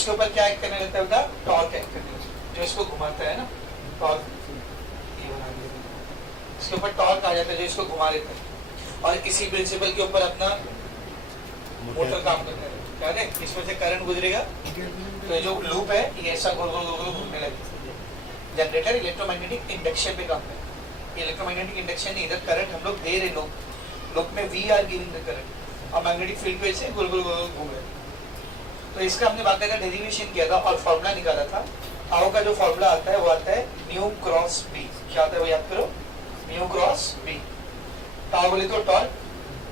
इसके ऊपर क्या एक्ट करने लगता है बेटा, टॉर्क एक्ट करने लगता है, जो इसको घुमाता है ना, टॉर्क, ये बना दिया, इसके ऊपर टॉर्क आ जाता है जो इसको घुमा देता है, और इसी प्रिंसिपल के ऊपर अपना मोटर काम करता है, क्या है, इसमें से करंट गुजरेगा, तो जो लूप है ये ऐसा गोल गोल गोल घूमने लगेगा। जनरेटर इलेक्ट्रोमैग्नेटिक इंडक्शन पे काम है, इलेक्ट्रोमैग्नेटिक इंडक्शन नहीं, इधर करंट हम लोग दे रहे, लूप में we are giving the current, और मैग्नेटिक फील्ड पे से गोल गोल गोल घूम रहे। तो इसका हमने बाकायदा डेरिवेशन किया था और फॉर्मूला निकाला था। आओ का जो फॉर्मूला आता है वो आता है म्यू क्रॉस बी, क्या आता है वो याद करो, म्यू क्रॉस बी। टाउ बोले तो टॉर्क,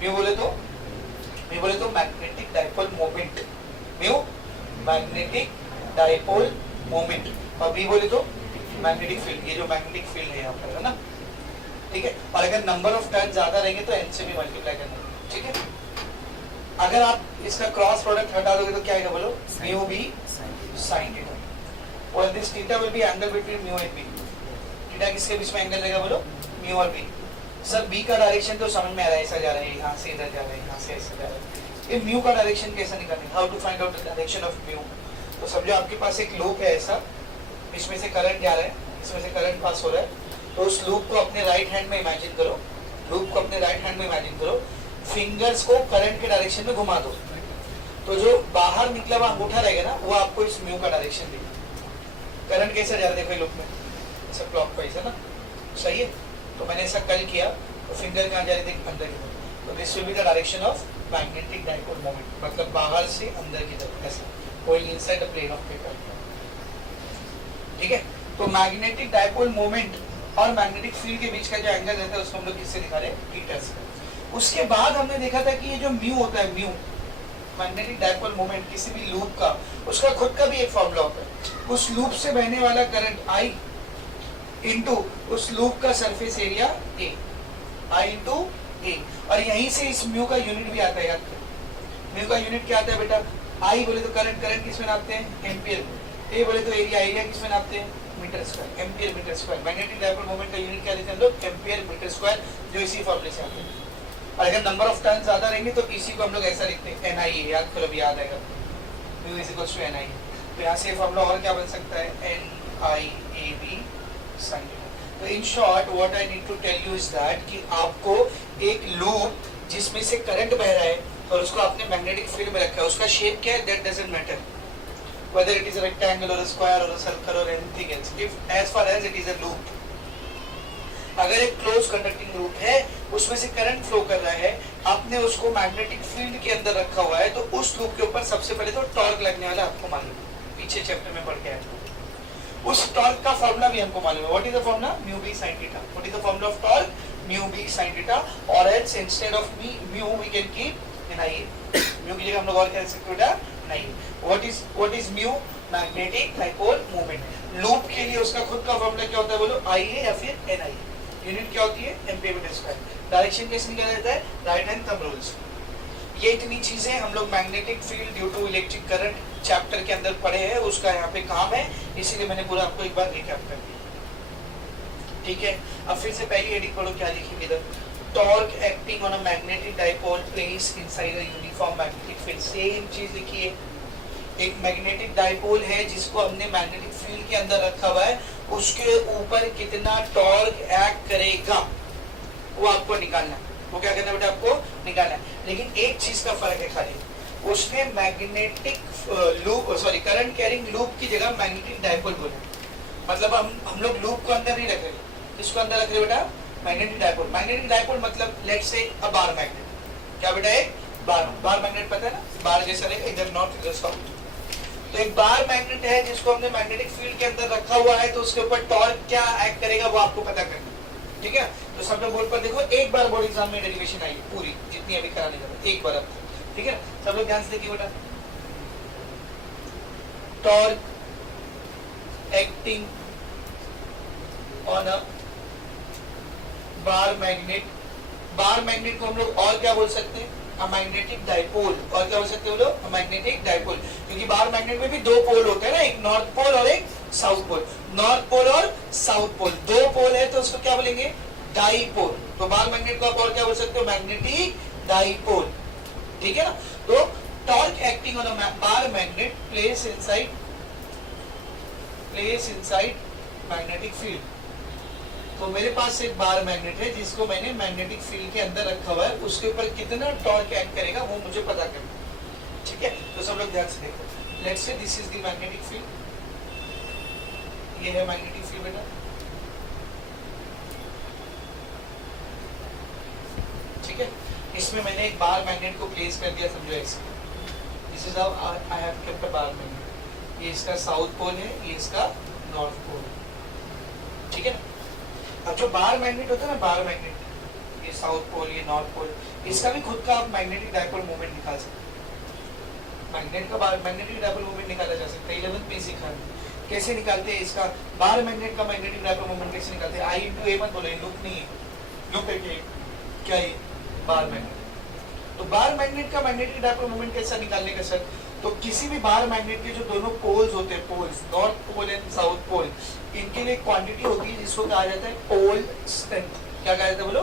म्यू बोले तो magnetic dipole moment, mu magnetic dipole moment, और बी बोले तो मैग्नेटिक फील्ड, ये जो मैग्नेटिक फील्ड है यहाँ पर, है ना, ठीक है। और अगर नंबर ऑफ टर्न ज्यादा रहेंगे तो एन से भी मल्टीप्लाई करना, ठीक है। अगर आप इसका क्रॉस प्रोडक्ट हटा दोगे तो क्या आएगा बोलो, म्यू बी साइन थीटा, और this theta will be angle between mu and B. Theta किसके बीच में एंगल रहेगा बोलो, म्यू और बी। सर बी का डायरेक्शन तो समझ में आ रहा है, ऐसा जा रहा है, यहाँ से इधर जा रहा है, यहाँ से ऐसा जा रहा है। ये म्यू का डायरेक्शन कैसा निकालेंगे, how to find out the direction of mu. तो समझो आपके पास एक लूप है ऐसा, इसमें से करंट जा रहा है, इसमें से करंट पास हो रहा है, तो उस लूप को अपने राइट हैंड में इमेजिन करो, लूप को अपने राइट हैंड में इमेजिन करो, फिंगर्स को करंट के डायरेक्शन में घुमा दो, तो जो बाहर निकला हुआ अंगूठा रहेगा ना वो आपको इस म्यू का डायरेक्शन देगा। करंट कैसे जा रहा है देखो लूप में, ऐसा क्लॉकवाइज है ना, सही है। तो मैंने ऐसा कल किया तो फिंगर कहाँ जा रही थी, अंदर की तरफ, तो this will be the direction of magnetic dipole moment, मतलब बाहर से अंदर की तरफ, ऐसा going inside the plane of paper, ठीक है। तो मैग्नेटिक डाइपोल मोमेंट और मैग्नेटिक फील्ड के बीच का जो एंगल रहता है उसको हम लोग किससे दिखा रहे हैं, थीटा से। उसके बाद हमने देखा था कि ये जो म्यू होता है, म्यू मैग्नेटिक डाइपोल मोमेंट किसी भी लूप का, उसका खुद का भी एक फॉर्मूला होता है, उस लूप से बहने वाला करंट आई इनटू उस लूप का surface area A, I into A, और यहीं से इस म्यू का यूनिट भी आता है, याद करो म्यू का यूनिट क्या आता है बेटा, आई बोले तो करंट, करंट किसमें नापते हैं, एम्पियर, ए बोले तो एरिया, एरिया किसमें नापते हैं, metre square, ampere metre square. Magnetic dipole moment का यूनिट क्या देते हैं हम लोग, एम्पियर मीटर स्क्वायर, जो इसी फॉर्मूले से आते हैं। और अगर नंबर ऑफ टर्न ज्यादा रहेंगे तो इसी को हम लोग ऐसा लिखते हैं, NIA, याद करो, अभी याद आएगा, mu is equals to NIA। तो यहाँ से फॉर्मूला और क्या बन सकता है, NIAB sin थीटा। तो in short what I need to tell you is that कि आपको एक लूप जिसमें से करंट बह रहा है और उसको आपने मैग्नेटिक फील्ड में रखा है, उसका शेप क्या है, that doesn't matter, whether it is a rectangle or a square or a circle or anything else, if as far as it is a loop। अगर एक क्लोज कंडक्टिंग लूप है उसमें से करंट फ्लो कर रहा है, आपने उसको मैग्नेटिक फील्ड के अंदर रखा हुआ है, तो उस लूप के ऊपर सबसे पहले तो टॉर्क लगने वाला आपको मालूम है, पीछे चैप्टर में पढ़ के आए, उस टॉर्क का फॉर्मूला भी हमको मालूम है, what is the formula, mu B sin theta, what is the formula of torque, mu B sin theta, और else instead of mu we can keep NIA, mu की जगह हम लोग और क्या लिख सकते हैं बेटा, NIA। What is mu, magnetic dipole moment. Loop के लिए उसका खुद का फॉर्मूला क्या होता है बोलो, IA या फिर NIA, यूनिट क्या होती है, एम्पियर मीटर स्क्वायर, डायरेक्शन कैसे निकाला जाता है, राइट हैंड थंब रूल्स। ये इतनी चीजें हम लोग magnetic field due to electric current chapter के अंदर पढ़े हैं, उसका यहाँ पे काम है, इसीलिए मैंने पूरा आपको एक बार रिकैप कर दिया, ठीक है। अब फिर से पहली हेडिंग पढ़ो, क्या लिखेंगे इधर, torque acting on a magnetic dipole placed inside a uniform magnetic field. Same चीज लिखिए, एक मैग्नेटिक डाइपोल है जिसको हमने मैग्नेटिक फील्ड के अंदर रखा हुआ है, उसके ऊपर कितना टॉर्क एक्ट करेगा वो आपको निकालना है, वो क्या करना है बेटा, आपको निकालना है। लेकिन एक चीज का फर्क है खाली, उसने magnetic loop sorry current carrying loop की जगह मैग्नेटिक डाइपोल बोला, मतलब हम लोग लूप को अंदर नहीं रख रहे, इसको अंदर रख रहे बेटा मैग्नेटिक डाइपोल। मैग्नेटिक डाइपोल मतलब let's say a bar magnet, क्या बेटा, एक बार मैग्नेट पता है ना, बार जैसा रहेगा, इधर नॉर्थ इधर साउथ, तो एक बार मैग्नेट है जिसको हमने मैग्नेटिक फील्ड के अंदर रखा हुआ है, तो उसके ऊपर टॉर्क क्या एक्ट करेगा वो आपको पता करना, ठीक है। तो सब लोग बोर्ड पर देखो, एक बार बोर्ड एग्जाम में डेरिवेशन आई पूरी, जितनी अभी कराने जा रहे एक बार, ठीक है। सब लोग ध्यान से देखिए बेटा, torque acting on a bar magnet, bar magnet को हम लोग और क्या बोल सकते हैं, मैग्नेटिक डाइपोल, और क्या बोल सकते हो लोग, मैग्नेटिक डाइपोल, क्योंकि बार मैग्नेट में भी दो पोल होते हैं ना, एक नॉर्थ पोल और एक साउथ पोल, नॉर्थ पोल और साउथ पोल, दो पोल है तो उसको क्या बोलेंगे, डाइपोल। तो बार मैग्नेट को आप और क्या बोल सकते हो, मैग्नेटिक डाइपोल, ठीक है ना। तो torque acting on a bar magnet place inside magnetic field. तो मेरे पास एक बार मैग्नेट है जिसको मैंने मैग्नेटिक फील्ड के अंदर रखा हुआ है, उसके ऊपर कितना टॉर्क एक्ट करेगा वो मुझे पता करना, ठीक है। तो सब लोग ध्यान से देखो, let's say this is the magnetic field, ये है मैग्नेटिक फील्ड बेटा, ठीक है। इसमें मैंने एक बार मैग्नेट को प्लेस कर दिया, समझो ऐसे, this is how I have kept a bar magnet, ये इसका साउथ पोल है, ये इसका नॉर्थ पोल, ठीक है ना। अब जो बार मैग्नेट होता है ना, बार मैग्नेट, ये साउथ पोल, ये नॉर्थ पोल, इसका भी खुद का आप मैग्नेटिक डायपोल मोमेंट निकाल सकते हैं। मैग्नेट का मैग्नेटिक डायपोल मोमेंट निकाला जा सकता है, 11th में सीखा है कैसे निकालते हैं इसका। बार मैग्नेट का मैग्नेटिक डायपोल मोमेंट कैसे निकालते हैं, आई इंटू ए मत बोलो, लूप नहीं है, लूप है क्या ये बार मैग्नेट। तो बार मैग्नेट का मैग्नेटिक डायपोल मोमेंट कैसा निकालने का सर, तो किसी भी बार मैग्नेट के जो दोनों पोल्स होते हैं, poles north pole and south pole, इनके लिए क्वांटिटी होती है जिसको कहा जाता है पोल स्ट्रेंथ। क्या कहा जाता है बोलो,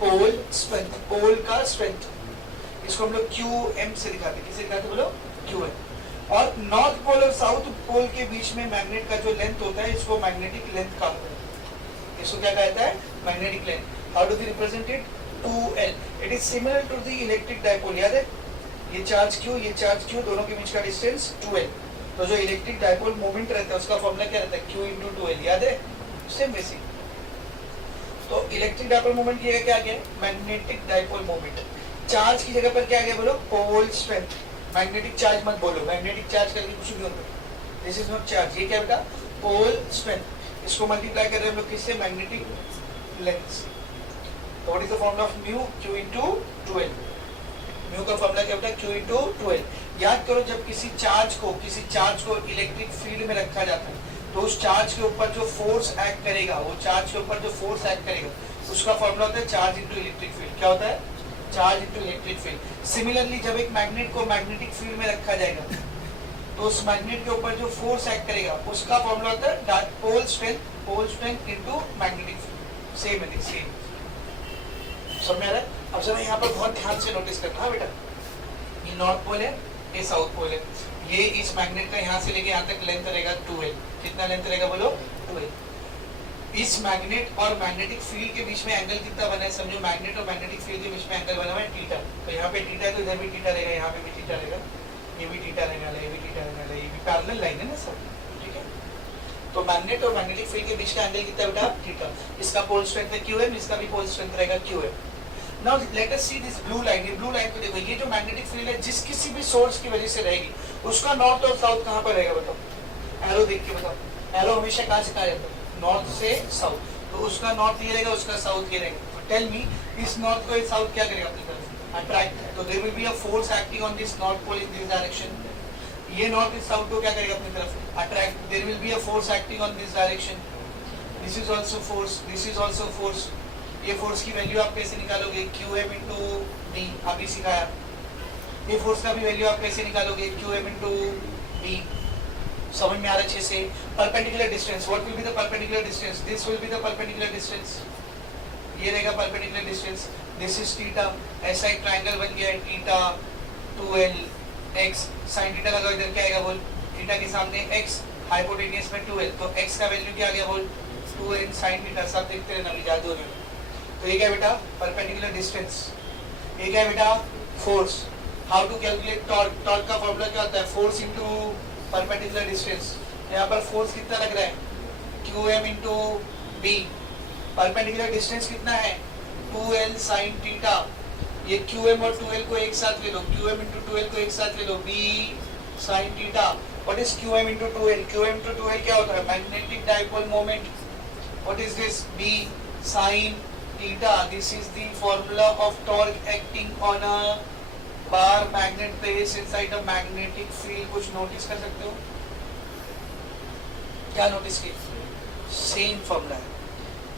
पोल स्ट्रेंथ, पोल का स्ट्रेंथ। इसको हम लोग QM से दिखाते हैं, किसे दिखाते बोलो, QM। और नॉर्थ पोल और साउथ पोल के बीच में मैग्नेट का जो लेंथ होता है इसको मैग्नेटिक लेंथ कहा जाता है। इसको क्या कहा जाता है, magnetic length. How do we represent it, 2L। It is similar to the electric dipole, याद है, ये चार्ज Q, ये चार्ज Q, दोनों के बीच का डिस्टेंस 2L। तो जो इलेक्ट्रिक डायपोल मोमेंट रहता है उसका फॉर्मूला क्या रहता है, Q इंटू 2L, याद है, सेम बेसिक। तो इलेक्ट्रिक डायपोल मोमेंट की जगह क्या आ गया, मैग्नेटिक डायपोल मोमेंट। चार्ज की जगह पर क्या आ गया बोलो, पोल स्ट्रेंथ। मैग्नेटिक चार्ज मत बोलो, मैग्नेटिक चार्ज करके कुछ नहीं होता, दिस इज नॉट चार्ज, ये क्या बेटा, पोल स्ट्रेंथ। इसको मल्टीप्लाई कर रहे हैं हम लोग किससे, मैग्नेटिक लेंथ। तो what is the formula of mu, Q into 2L। Mu का फॉर्मूला क्या होता है, Q इंटू 2L। याद करो, जब किसी चार्ज को इलेक्ट्रिक फील्ड में रखा जाता है तो उस चार्ज के ऊपर जो फोर्स एक्ट करेगा, वो चार्ज के ऊपर जो फोर्स एक्ट करेगा उसका फॉर्मूला होता है चार्ज इंटू इलेक्ट्रिक फील्ड। क्या होता है, charge into electric field. Similarly जब एक मैग्नेट को मैग्नेटिक फील्ड में रखा जाएगा तो उस मैग्नेट के ऊपर जो फोर्स एक्ट करेगा उसका फॉर्मूला होता है pole strength into magnetic field. Same है, सेम। समझ में आ रहा है। अब जरा यहाँ पर बहुत ध्यान से नोटिस करना, हाँ बेटा, ये नॉर्थ पोल है, ये साउथ पोल है, ये इस मैग्नेट का यहाँ से लेके यहाँ तक लेंथ रहेगा 2L। कितना लेंथ रहेगा बोलो, 2L। इस मैग्नेट और मैग्नेटिक फील्ड के बीच में एंगल कितना बना है, समझो मैग्नेट और मैग्नेटिक फील्ड के बीच में एंगल बना हुआ है थीटा। तो यहाँ पे थीटा है तो इधर भी थीटा रहेगा, यहाँ पे भी थीटा रहेगा, ये भी थीटा रहने वाला है, ये भी थीटा रहने वाला है, ये भी पैरेलल लाइन है ना सब, ठीक है। तो मैग्नेट और मैग्नेटिक फील्ड के बीच का एंगल कितना बेटा, थीटा। इसका पोल स्ट्रेंथ है QM, इसका भी पोल स्ट्रेंथ रहेगा QM। Now let us see this blue line। ये ब्लू लाइन को देखो, ये जो मैग्नेटिक फील्ड है जिस किसी भी सोर्स की वजह से रहेगी उसका नॉर्थ और साउथ कहाँ पर रहेगा बताओ, एरो देख के बताओ। एरो हमेशा कहाँ से कहा जाता है, नॉर्थ से साउथ। तो उसका नॉर्थ ये रहेगा, उसका साउथ ये रहेगा। तो टेल मी, इस नॉर्थ को साउथ क्या करेगा अपनी तरफ, अट्रैक्ट। तो there will be a force acting on this north pole in this direction. ये नॉर्थ इस साउथ को क्या करेगा अपनी तरफ, attract. There will be a force acting on this direction. This is also force, this is also force. ये force की value आप कैसे निकालोगे, QM इंटू B, अभी सिखाया। ये फोर्स का भी वैल्यू आप कैसे निकालोगे, QM इंटू B। समझ में आ रहा है अच्छे से। Perpendicular distance, what will be the perpendicular distance, this will be the perpendicular distance, ये रहेगा perpendicular distance. This is theta, ऐसा एक ट्रायंगल बन गया है, theta 2L x sin theta लगाओ, इधर क्या आएगा बोल, थीटा के सामने x, हाइपोटेन्यूज में 2L, तो x का वैल्यू क्या आ गया बोल, 2N sin थीटा। सब देखते रहना, अभी जादू में। तो ये क्या बेटा, परपेंडिकुलर डिस्टेंस। ये क्या बेटा, force. How to calculate torque, torque का फॉर्मूला क्या होता है, फोर्स इनटू परपेंडिकुलर डिस्टेंस। यहाँ पर फोर्स कितना लग रहा है, QM into B। Perpendicular distance कितना है, 2L sin थीटा। ये QM और 2L को एक साथ ले लो, QM इंटू 2L को एक साथ ले लो, B sin theta. What is QM into 2L, QM into 2L क्या होता है, magnetic dipole moment. What is this, B sin theta। This is the formula of torque acting on a bar magnet placed inside a magnetic field। कुछ notice कर सकते हो, क्या notice किए, same formula है,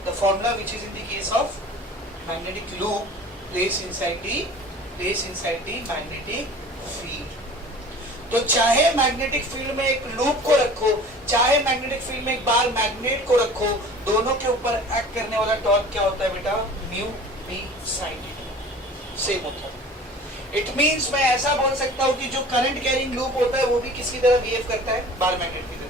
the formula which is in the case of magnetic loop placed inside the magnetic field। तो चाहे magnetic field में एक लूप को रखो, चाहे मैग्नेटिक फील्ड में एक बार मैग्नेट को रखो, दोनों के ऊपर एक्ट करने वाला टॉर्क क्या होता है बेटा, mu B sine theta, same होता है। इट मींस मैं ऐसा बोल सकता हूं कि जो करंट कैरिंग लूप होता है वो भी किसकी तरह बिहेव करता है, बार मैग्नेट की तरह।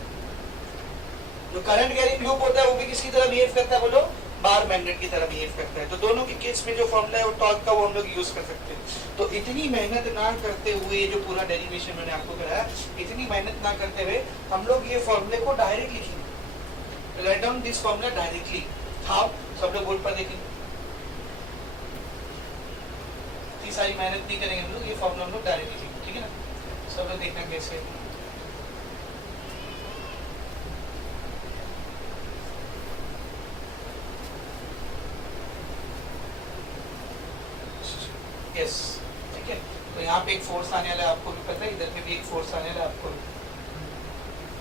जो करंट कैरिंग लूप होता है वो भी किसकी तरह बिहेव करता है, बोलो, बार मैग्नेट की तरह बिहेव करता है। तो दोनों के केस में जो फॉर्मूला है वो टॉर्क का वो हम लोग यूज कर सकते हैं। तो इतनी मेहनत ना करते हुए, जो पूरा डेरिवेशन मैंने आपको कराया, इतनी मेहनत ना करते हुए हम लोग ये फॉर्मूले को डायरेक्ट लिखेंगे। Write down this formula directly. How? सब लोग बोर्ड पर देखेंगे। इतनी सारी मेहनत नहीं करेंगे हम लोग, ये फॉर्मूला हम लोग डायरेक्ट लिखेंगे, ठीक है ना। सब लोग देखना कैसे। यस, ठीक है। तो यहाँ पे एक फोर्स आने वाला है, आपको भी पता है, इधर पे भी एक फोर्स आने वाला है आपको भी,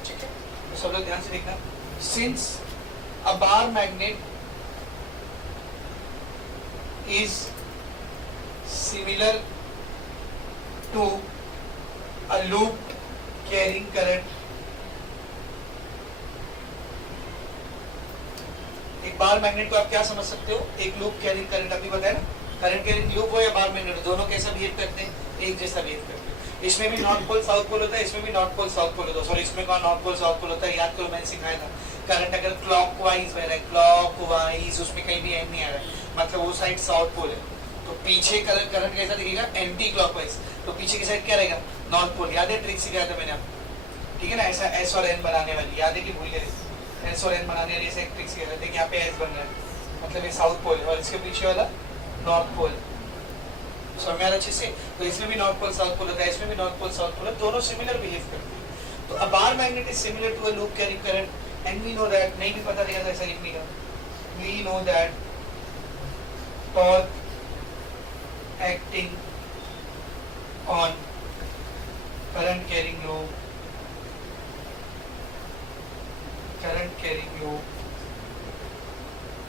ठीक है। तो सब लोग ध्यान से देखना। Since a bar magnet is similar to a loop carrying current, एक बार मैग्नेट को आप क्या समझ सकते हो, एक लूप कैरिंग करंट, अभी बताया ना। करंट कैरिंग लूप हो या बार मैग्नेट, दोनों कैसा बिहेव करते हैं, एक जैसा बिहेव करते हैं। इसमें भी नॉर्थ पोल साउथ पोल होता है, इसमें भी नॉर्थ पोल साउथ पोल होता है। सॉरी, इसमें कौन नॉर्थ पोल साउथ पोल होता है, याद करो मैंने सिखाया था। करंट अगर क्लॉकवाइज बह रहा है, क्लॉकवाइज, उसमें कहीं भी एंड नहीं आ रहा है, मतलब वो साइड साउथ पोल है, तो पीछे करंट कैसा दिखेगा, एंटी क्लॉकवाइज। तो पीछे की साइड क्या रहेगा, नॉर्थ पोल। याद है ट्रिक सिखाया था मैंने आपको, ठीक है ना। ऐसा एस और एन बनाने वाली, याद है कि भूल गए? एस और एन बनाने वाली ऐसे एक ट्रिक सिखाया था। देखिए यहाँ पे एस बन रहा है, मतलब ये साउथ पोल है, और इसके पीछे वाला नॉर्थ पोल। समझ में आ रहा अच्छे से? तो इसमें भी नॉर्थ पोल साउथ पोल होता है, इसमें भी नॉर्थ पोल साउथ पोल है, दोनों सिमिलर बिहेव करते हैं। तो a bar magnet is similar to a loop carrying current and we know that, नहीं भी पता रहेगा ऐसा लिखने का, we know that torque acting on current carrying loop, current carrying loop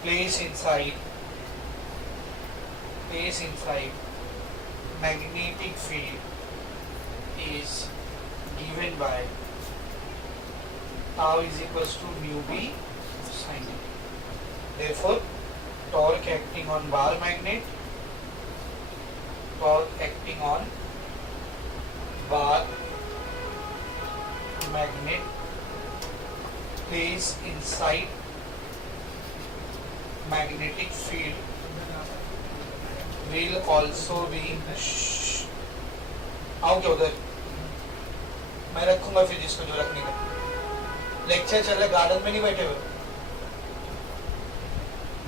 place inside magnetic field is given by tau is equals to mu b sin t. Therefore, torque acting on bar magnet, torque acting on bar magnet place inside magnetic field will also be आओ क्या उधर, मैं रखूंगा फिर जिसको जो रखने का। लेक्चर चल रहा है, गार्डन में नहीं बैठे हुए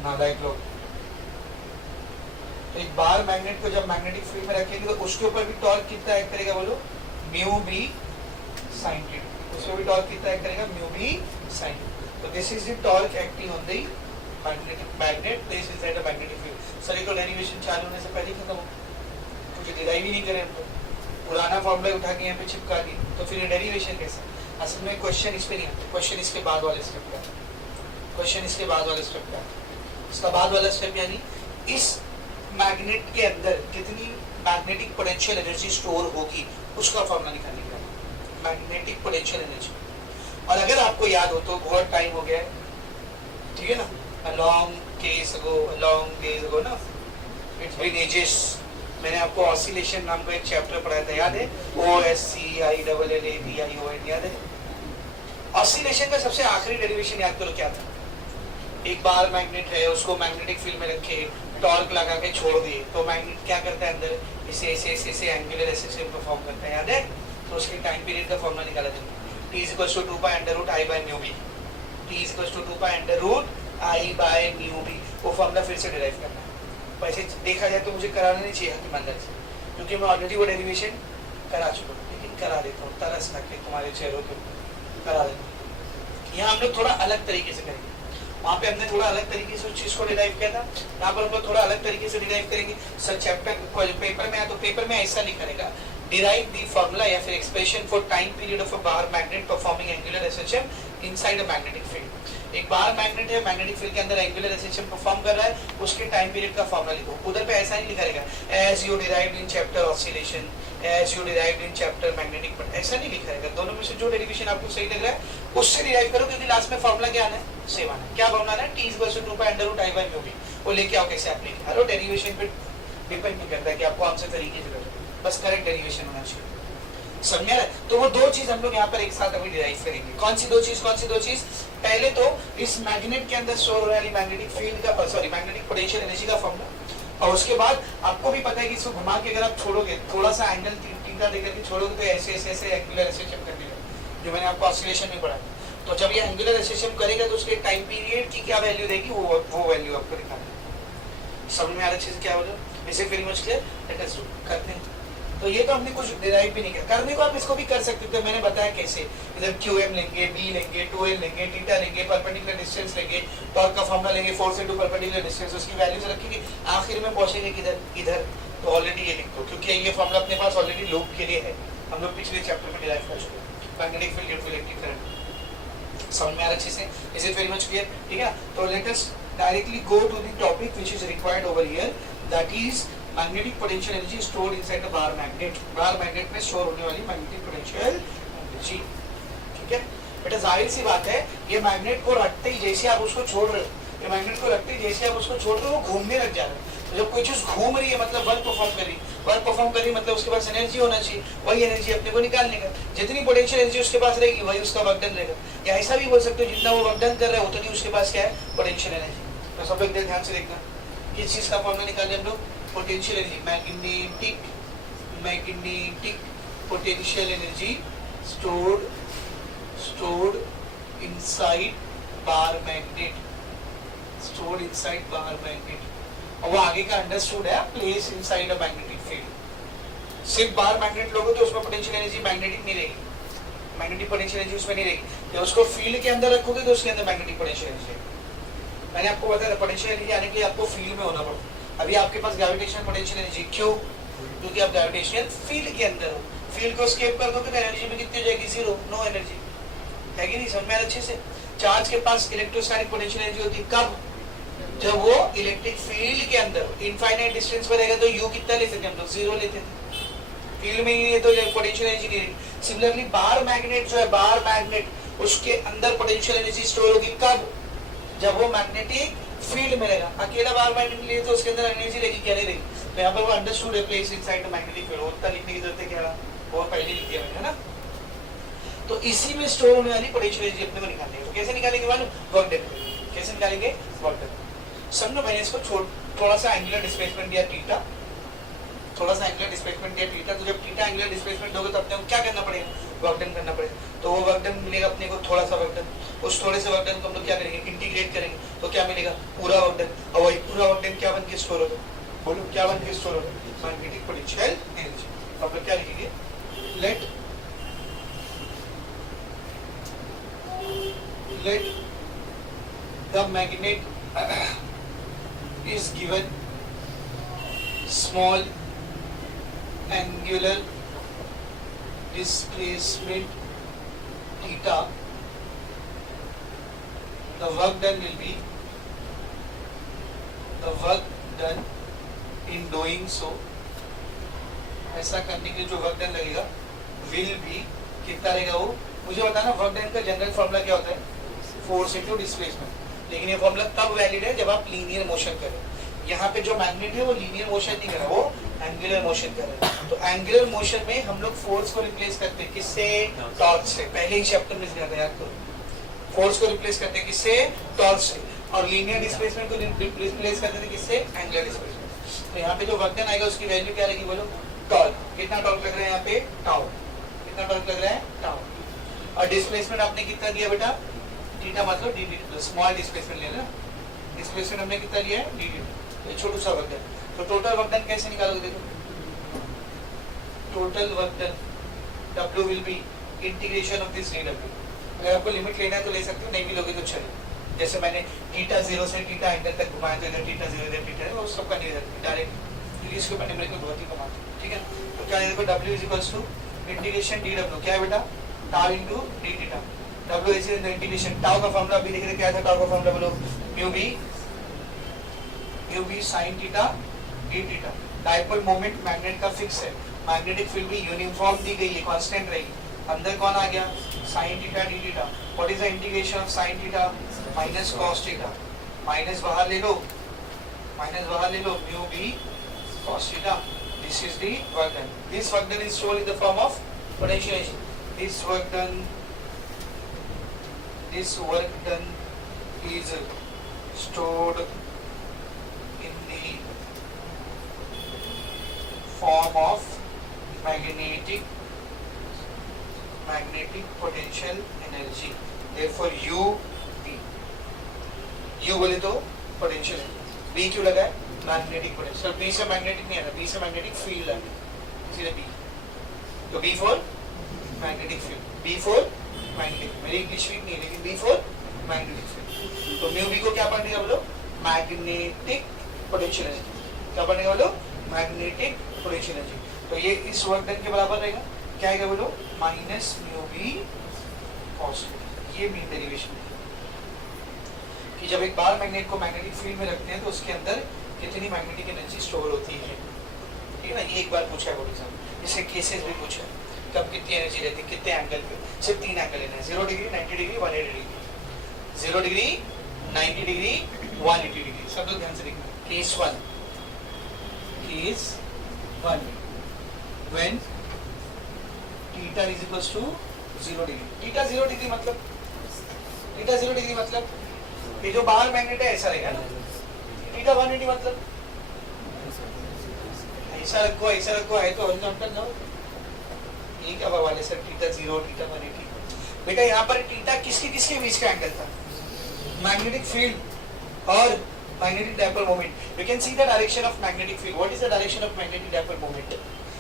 नालायक लोग। तो एक बार मैग्नेट को जब मैग्नेटिक फील्ड में रखेंगे तो उसके ऊपर भी टॉर्क कितना एक्ट करेगा, बोलो, म्यू बी साइन थीटा। उसमें भी टॉर्क कितना एक्ट करेगा, म्यू बी साइन। तो this is the torque acting on the magnet placed inside the magnetic field. Sir ये तो डेरिवेशन चालू होने से पहले ही खत्म हो, कुछ डिराइव ही नहीं करें हम तो, पुराना फॉर्मूला उठा के यहाँ पे चिपका दिए, तो फिर ये डेरिवेशन कैसा? असल में क्वेश्चन इस पे नहीं आता, क्वेश्चन इसके बाद वाले स्टेप का, क्वेश्चन इसके बाद वाले स्टेप का। इसका बाद वाला स्टेप यानी इस मैग्नेट के अंदर कितनी मैग्नेटिक पोटेंशियल एनर्जी स्टोर होगी उसका फॉर्मूला निकालने का, मैग्नेटिक पोटेंशियल एनर्जी। और अगर आपको याद हो तो बहुत टाइम हो गया है, ठीक है ना, लॉन्ग डेज अगो ना, इट्स बीन एजेस, मैंने आपको ऑसिलेशन नाम का एक चैप्टर पढ़ाया था, याद है? OSCILLABION, याद है? ऑसिलेशन का सबसे आखिरी डेरिवेशन याद करो क्या था? एक बार मैग्नेट है, उसको मैग्नेटिक फील्ड में रखे, टॉर्क लगा के छोड़ दिए, तो मैग्नेट क्या करता है अंदर, इसे ऐसे ऐसे ऐसे एंगुलर एसेशन परफॉर्म करता है, याद है? तो उसके टाइम पीरियड का फॉर्मूला निकाला जाए, T = 2 pi under root I by mu b, T = 2 pi under root I by mu b। वो फॉर्मूला फिर से डिराइव करना है। वैसे देखा जाए तो मुझे कराना नहीं चाहिए कि मंदिर से, क्योंकि मैं ऑलरेडी वो डेरिवेशन करा चुका हूँ, लेकिन करा देता हूँ तरस लगते तुम्हारे चेहरों के करा देता हूँ। यहाँ हम लोग थोड़ा अलग तरीके से करेंगे, वहाँ पे हमने थोड़ा अलग तरीके से उस चीज को डिराइव किया था, यहाँ पर हम लोग थोड़ा अलग तरीके से डिराइव करेंगे। सर चैप्टर पेपर में आया तो पेपर में ऐसा नहीं करेगा, derive the formula या फिर expression for time period of a bar magnet performing angular SHM inside a magnetic field। एक बार मैग्नेट है, मैग्नेटिक फील्ड के अंदर एंगुलर एसेशन परफॉर्म कर रहा है, उसके टाइम पीरियड का फॉर्मूला लिखो। उधर पे ऐसा नहीं लिखा रहेगा as you derived in chapter oscillation, as you derived in chapter magnetic, ऐसा नहीं लिखा रहेगा। दोनों में से जो डेरिवेशन आपको सही लग रहा है उससे डिराइव करो, क्योंकि लास्ट में फॉर्मूला क्या आना है, सेम आना है। क्या फॉर्मूला आना है, T = 2 pi under root I by mu b। वो लेके आओ कैसे आप लेके आ रहे हो, डेरिवेशन पे डिपेंड नहीं करता है कि आप कौन से तरीके से करोगे। बस करेक्ट डेरिवेशन होना चाहिए। समझ में आ रहा है? तो वो दो चीज हम लोग यहाँ पर एक साथ अभी डिराइव करेंगे। कौन सी दो चीज? पहले तो इस मैग्नेट के अंदर स्टोर होने वाली मैग्नेटिक फील्ड का मैग्नेटिक पोटेंशियल एनर्जी का फॉर्मूला, और उसके बाद आपको भी पता है कि इसको घुमा के अगर आप छोड़ोगे, थोड़ा सा एंगल थीटा देकर के छोड़ोगे तो ऐसे एंगुलर एसेशन करने लगे, जो मैंने आपको ऑसिलेशन में पढ़ा। तो जब ये एंगुलर एसेशन करेगा तो उसके टाइम पीरियड की क्या वैल्यू देगी, वो वैल्यू आपको दिखाना है। समझ में आ रहा चीज क्या बोलो? इसे very much clear, let us do करते हैं। तो ये तो हमने कुछ डिराइव भी नहीं किया, करने को आप इसको भी कर सकते थे, मैंने बताया कैसे। इधर QM लेंगे, B लेंगे, 2L लेंगे, थीटा लेंगे, परपेंडिकुलर डिस्टेंस लेंगे, टॉर्क का फॉर्मूला लेंगे, फोर्स इनटू परपेंडिकुलर डिस्टेंस, उसकी वैल्यूज रखेंगे, आखिर में पहुंचेंगे किधर, इधर। तो ऑलरेडी ये लिख दो, क्योंकि ये फॉर्मूला अपने पास ऑलरेडी लूप के लिए है, हम लोग पिछले चैप्टर में डिराइव कर चुके हैं। Magnetic field due to electric current, समझ में आ रहा अच्छे से? Is it very much clear? ठीक है, तो let us directly go to the topic which is required over here, that is magnetic potential energy stored inside the bar magnet. Bar magnet में स्टोर होने वाली मैग्नेटिक पोटेंशियल एनर्जी। ठीक है बेटा, जाहिर सी बात है, ये मैग्नेट को रखते ही जैसे आप उसको छोड़ रहे हो, ये मैग्नेट को रखते ही जैसे आप उसको छोड़ रहे हो, वो घूमने लग जा रहा है। तो जब कोई चीज घूम रही है मतलब वर्क परफॉर्म कर रही है, मतलब उसके पास एनर्जी होना चाहिए, वही एनर्जी अपने को निकालने का। जितनी पोटेंशियल एनर्जी उसके पास रहेगी वही उसका वर्क डन रहेगा। या ऐसा भी बोल सकते हो, जितना वो वर्क डन कर रहा है उतनी उसके पास क्या है, पोटेंशियल एनर्जी। तो सब लोग ध्यान से देखना, किस चीज का फॉर्मूला निकाले हम लोग, potential energy, magnetic potential energy stored inside bar magnet, और वो आगे का अंडरस्टूड है, place inside a magnetic field. सिर्फ बार मैग्नेट लोगे तो उसमें पोटेंशियल एनर्जी मैग्नेटिक नहीं रहेगी, मैग्नेटिक पोटेंशियल एनर्जी उसमें नहीं रहेगी। जब उसको फील्ड के अंदर रखोगे तो उसके अंदर मैग्नेटिक पोटेंशियल एनर्जी। मैंने आपको बताया पोटेंशियल एनर्जी आने के लिए आपको फील्ड में होना पड़ता। अभी आपके पास ग्रेविटेशनल पोटेंशियल एनर्जी, क्यों? क्योंकि आप ग्रेविटेशनल फील्ड के अंदर हो। फील्ड को एस्केप कर दोगे तो एनर्जी में कितनी हो जाएगी, जीरो, नो एनर्जी, है कि नहीं? समझ में आ रहा अच्छे से? चार्ज के पास इलेक्ट्रोस्टैटिक पोटेंशियल एनर्जी होती है कब? जब वो इलेक्ट्रिक फील्ड के अंदर इनफाइनाइट डिस्टेंस पर रहेगा तो यू कितना ले सकते हैं हम लोग, जीरो लेते थे। फील्ड में ही है तो पोटेंशियल एनर्जी नहीं रहेगी। सिमिलरली बार मैग्नेट जो है, बार मैग्नेट, उसके अंदर पोटेंशियल एनर्जी स्टोर होगी कब? जब वो मैग्नेटिक फील्ड में रहेगा। अकेला बार मैग्नेट लिए तो उसके अंदर एनर्जी रहेगी, क्या नहीं रहेगी? तो यहाँ पर वो अंडरस्टूड है, place inside the magnetic field, उतना लिखने की जरूरत है क्या? वो पहले लिख दिया मैंने, है ना? तो इसी में स्टोर होने वाली पोटेंशियल एनर्जी अपने को निकालनी है। तो कैसे निकालेंगे मालूम? Work done. कैसे निकालेंगे? Work done. समझो, मैंने इसको थोड़ा सा एंगुलर डिस्प्लेसमेंट दिया थीटा, थोड़ा सा एंगुलर डिस्प्लेसमेंट दिया थीटा। तो जब थीटा एंगुलर डिस्प्लेसमेंट दोगे तो अपने को क्या करना पड़ेगा? वर्क डन करना पड़ेगा। तो वो वर्क डन मिलेगा अपने को, थोड़ा सा वर्क डन। उस थोड़े से वर्क डन को हम लोग क्या करेंगे, इंटीग्रेट करेंगे, तो क्या मिलेगा? पूरा वर्क डन। और वही पूरा वर्क डन क्या बन के स्टोर होगा? बोलो क्या बन के स्टोर होगा? Magnetic potential energy. तो आप लोग क्या लिखेंगे? Let the magnet is given small angular displacement theta, the work done in doing so, ऐसा करने के लिए जो वर्क डन लगेगा विल बी कितना रहेगा? वो मुझे बताना, वर्क डन का जनरल फॉर्मूला क्या होता है? Force into displacement. लेकिन ये फॉर्मूला तब वैलिड है जब आप लीनियर मोशन करें। यहाँ पे जो मैग्नेट है वो लीनियर मोशन नहीं कर रहा, वो एंगुलर मोशन कर रहा है। तो एंगुलर मोशन में हम लोग फोर्स को रिप्लेस करते हैं किससे? टॉर्क से। पहले ही चैप्टर में याद करो, फोर्स को रिप्लेस करते हैं किससे? टॉर्क से। और लीनियर डिस्प्लेसमेंट को रिप्लेस करते थे किससे? Angular displacement. तो यहाँ पे जो वर्क डन आएगा उसकी वैल्यू क्या रहेगी बोलो? टॉर्क। कितना टॉर्क लग रहा है यहाँ पे? टाउ। कितना टॉर्क लग रहा है? टाउ। और डिस्प्लेसमेंट आपने कितना दिया बेटा? थीटा, मतलब डी डी, स्मॉल डिस्प्लेसमेंट लेना। डिस्प्लेसमेंट हमने कितना लिया है? डी डी, ये छोटा सा वर्क डन। तो टोटल वर्क डन कैसे निकालोगे? देखो, total work done W will be integration of this dw। अगर आपको लिमिट लेना है तो ले सकते हो, नहीं भी लोगे तो चले। जैसे मैंने थीटा 0 से थीटा एंगल तक घुमाया, तो इधर थीटा 0 इधर थीटा है, वो सबका नहीं रहता डायरेक्ट, क्योंकि इसके ऊपर न्यूमेरिकल बहुत ही कम आता है। ठीक है, तो क्या देखो W is equals to integration dw, क्या है बेटा? Tau into D theta. W is in the integration, tau का फार्मूला अभी देख रहे क्या था? टाउ का फार्मूला बोलो, mu B sin theta D theta. Dipole moment magnet का फिक्स है, मैग्नेटिक फील्ड भी यूनिफॉर्म दी गई है, कांस्टेंट रहेगी। अंदर कौन आ गया? sin theta D theta. What is the integration of sin theta? Minus cos theta. Minus बाहर ले लो, mu B cos theta This is the work done. This work done is stored in the form of potential energy. This work done is stored in the form of magnetic potential energy. Therefore U बोले तो potential energy. B क्यों लगा है? Magnetic potential. B से magnetic नहीं आना, B से magnetic field आना, इसलिए B. तो B for magnetic field, B for magnetic. मेरी इंग्लिश वीक नहीं है लेकिन B फॉर मैग्नेटिक फील्ड. तो म्यू B को क्या पढ़ने का बोलो? Magnetic potential energy. क्या पढ़ने का बोलो? Magnetic potential energy. तो ये इस वर्क डन के बराबर रहेगा. क्या आएगा बोलो? Minus mu B cos. ये मेन डेरिवेशन है कि जब एक बार मैग्नेट को मैग्नेटिक फील्ड में रखते हैं तो उसके अंदर कितनी मैग्नेटिक एनर्जी स्टोर होती है. ठीक है ना. ये एक बार पूछा है बोर्ड एग्जाम. इसके केसेस भी पूछा है. कब कितनी एनर्जी रहती है, कितने एंगल पे. सिर्फ 3 एंगल लेना है. 0 degree, 90 degree, 180 degree. 0 degree, 90 degree, 180 degree. सब लोग ध्यान से देखना. Case 1 when theta is equals to 0 degree. Theta 0 degree मतलब ये जो बाहर मैग्नेट है ऐसा रहेगा ना. थीटा 180 मतलब ऐसा रखो है तो हॉरिजॉन्टल जाओ. ये क्या बवाल है सर? Theta 0, theta 180. बेटा यहाँ पर थीटा किसके बीच का एंगल था? मैग्नेटिक फील्ड और magnetic dipole moment. You can see the direction of magnetic field. What is the direction of magnetic dipole moment?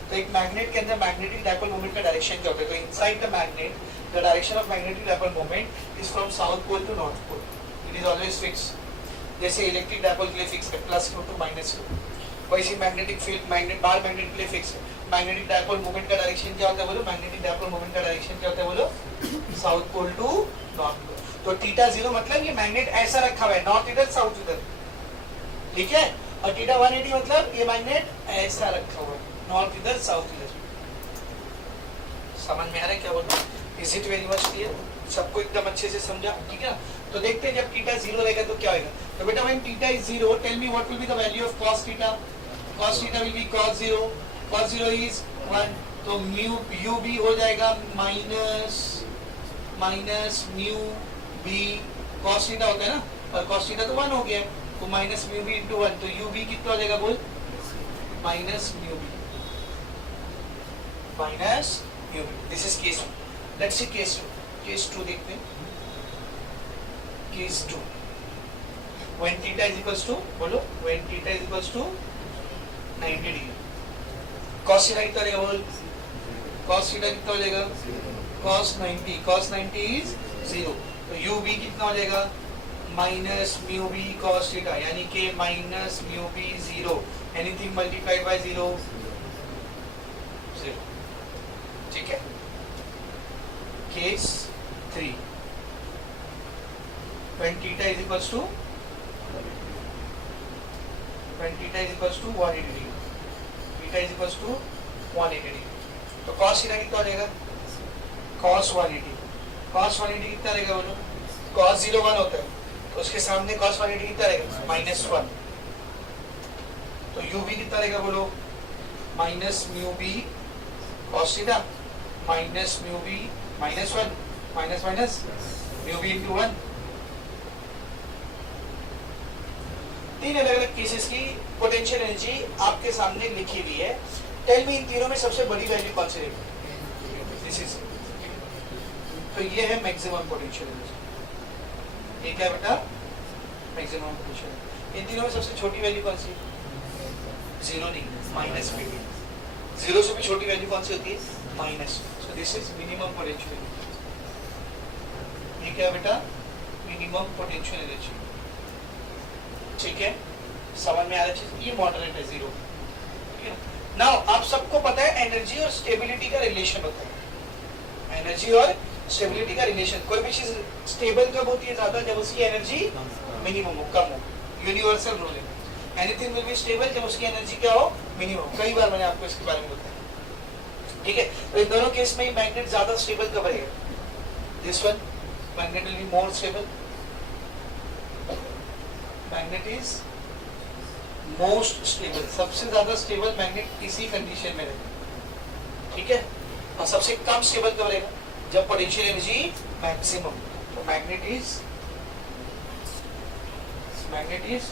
तो एक मैग्नेट के अंदर मैग्नेटिक डायपोल मोमेंट का डायरेक्शन क्या होता है? तो inside the magnet the direction of magnetic dipole moment is from south pole to north pole. It is always fix. जैसे इलेक्ट्रिक डायपोल के लिए फिक्स है +2 to -2, वैसे मैग्नेटिक फील्ड बाहर मैग्नेट के लिए फिक्स है. मैग्नेटिक डायपोल मोमेंट का डायरेक्शन क्या होता है बोलो? मैग्नेटिक डायपोल मोमेंट का डायरेक्शन क्या होता है बोलो? South pole to north pole. तो थीटा 0 मतलब ये मैग्नेट ऐसा रखा हुआ है, नॉर्थ इधर साउथ इधर. ठीक है. और थीटा 180 मतलब ये मैग्नेट ऐसा रखा हुआ है, नॉर्थ इधर साउथ इधर. समझ में आ रहा है क्या बोल रहा हूं? Is it very much clear? सबको एकदम अच्छे से समझा. ठीक है. तो देखते हैं जब थीटा 0 रहेगा तो क्या होगा. तो बेटा when theta is 0, tell me what will be the value of cos theta. cos theta will be cos 0. cos 0 is 1. तो म्यू u भी हो जाएगा minus mu b. cos theta होता है ना, और cos थीटा तो 1 हो गया है, तो माइनस म्यू b into 1. तो u b कितना हो जाएगा बोल? Minus mu b. This is case 1. Let's see case 2. Case 2 देखते हैं. Case 2 when theta is equals to बोलो, when theta is equals to 90 degree. cos theta कितना रहेगा बोल? cos थीटा कितना हो जाएगा? cos 90 is 0. तो u b कितना हो जाएगा? Minus mu b cos theta, यानी कि minus mu b 0. Anything multiplied by 0. ठीक है. Case 3 when theta is equals to 180 degree. theta is equals to 180 degree. तो cos थीटा कितना हो जाएगा? cos 180 कितना रहेगा बोलो? cos 0 1 होता है, तो उसके सामने cos 180 कितना रहेगा? -1. तो u b कितना रहेगा बोलो? Minus mu b cos theta minus mu b -1 minus mu b into 1. 3 अलग अलग केसेस की पोटेंशियल एनर्जी आपके सामने लिखी हुई है. टेल मी इन तीनों में सबसे बड़ी वैल्यू कौन सी रहेगी? This is. तो ये है मैक्सिमम पोटेंशियल एनर्जी. ठीक है बेटा, मैक्सिमम पोटेंशियल. इन तीनों में सबसे छोटी वैल्यू कौन सी? 0 नहीं, माइनस में भी. 0 से भी छोटी वैल्यू कौन सी होती है? Minus. So this is minimum potential energy. ठीक है बेटा, मिनिमम पोटेंशियल एनर्जी. ठीक है, समझ में आ रहा है? ये मॉडरेट है 0. नाउ आप सबको पता है एनर्जी और स्टेबिलिटी का रिलेशन होता है. एनर्जी और स्टेबिलिटी का रिलेशन. कोई भी चीज स्टेबल कब होती है? ज्यादा जब उसकी एनर्जी मिनिमम हो, कम हो. यूनिवर्सल रूल है. एनीथिंग विल बी स्टेबल जब उसकी एनर्जी क्या हो? मिनिमम. कई बार मैंने आपको इसके बारे में बताया. ठीक है. तो इन दोनों केस में मैग्नेट ज्यादा स्टेबल कब रहेगा? This one magnet will be more stable. Magnet is most stable, सबसे ज्यादा स्टेबल मैग्नेट इसी कंडीशन में रहेगा, ठीक है। और सबसे कम स्टेबल कब रहेगा, जब पोटेंशियल एनर्जी मैक्सिमम। तो मैग्नेट इज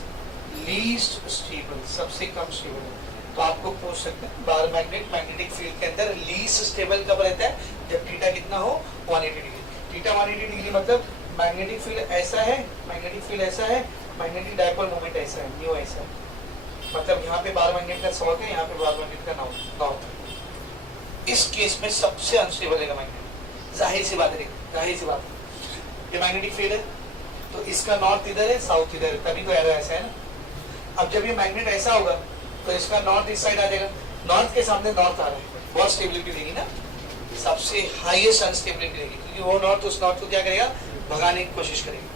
लीस्ट स्टेबल, सबसे कम स्टेबल है। तो आपको पूछ सकते हैं बार मैग्नेट मैग्नेटिक फील्ड के अंदर लीस्ट स्टेबल कब रहता है, जब थीटा कितना हो 180 डिग्री। थीटा 180 डिग्री मतलब मैग्नेटिक फील्ड ऐसा है, मैग्नेटिक फील्ड ऐसा है, मैग्नेटिक डायपोल मोमेंट ऐसा है, न्यू ऐसा है, मतलब यहाँ पे बार मैग्नेट का साउथ है, यहाँ पे बार मैग्नेट का नॉर्थ है। इस केस में सबसे अनस्टेबल है मैग्नेट, जाहिर सी बात है, जाहिर सी बात है। ये मैग्नेटिक फील्ड है तो इसका नॉर्थ इधर है, साउथ इधर है, तभी तो एरो ऐसा है ना। अब जब ये मैग्नेट ऐसा होगा तो इसका नॉर्थ इस साइड आ जाएगा, नॉर्थ के सामने नॉर्थ आ रहा है, बहुत स्टेबिलिटी देगी ना, सबसे हाईएस्ट अनस्टेबिलिटी देगी, क्योंकि वो नॉर्थ उस नॉर्थ को क्या करेगा, भगाने की कोशिश करेगा।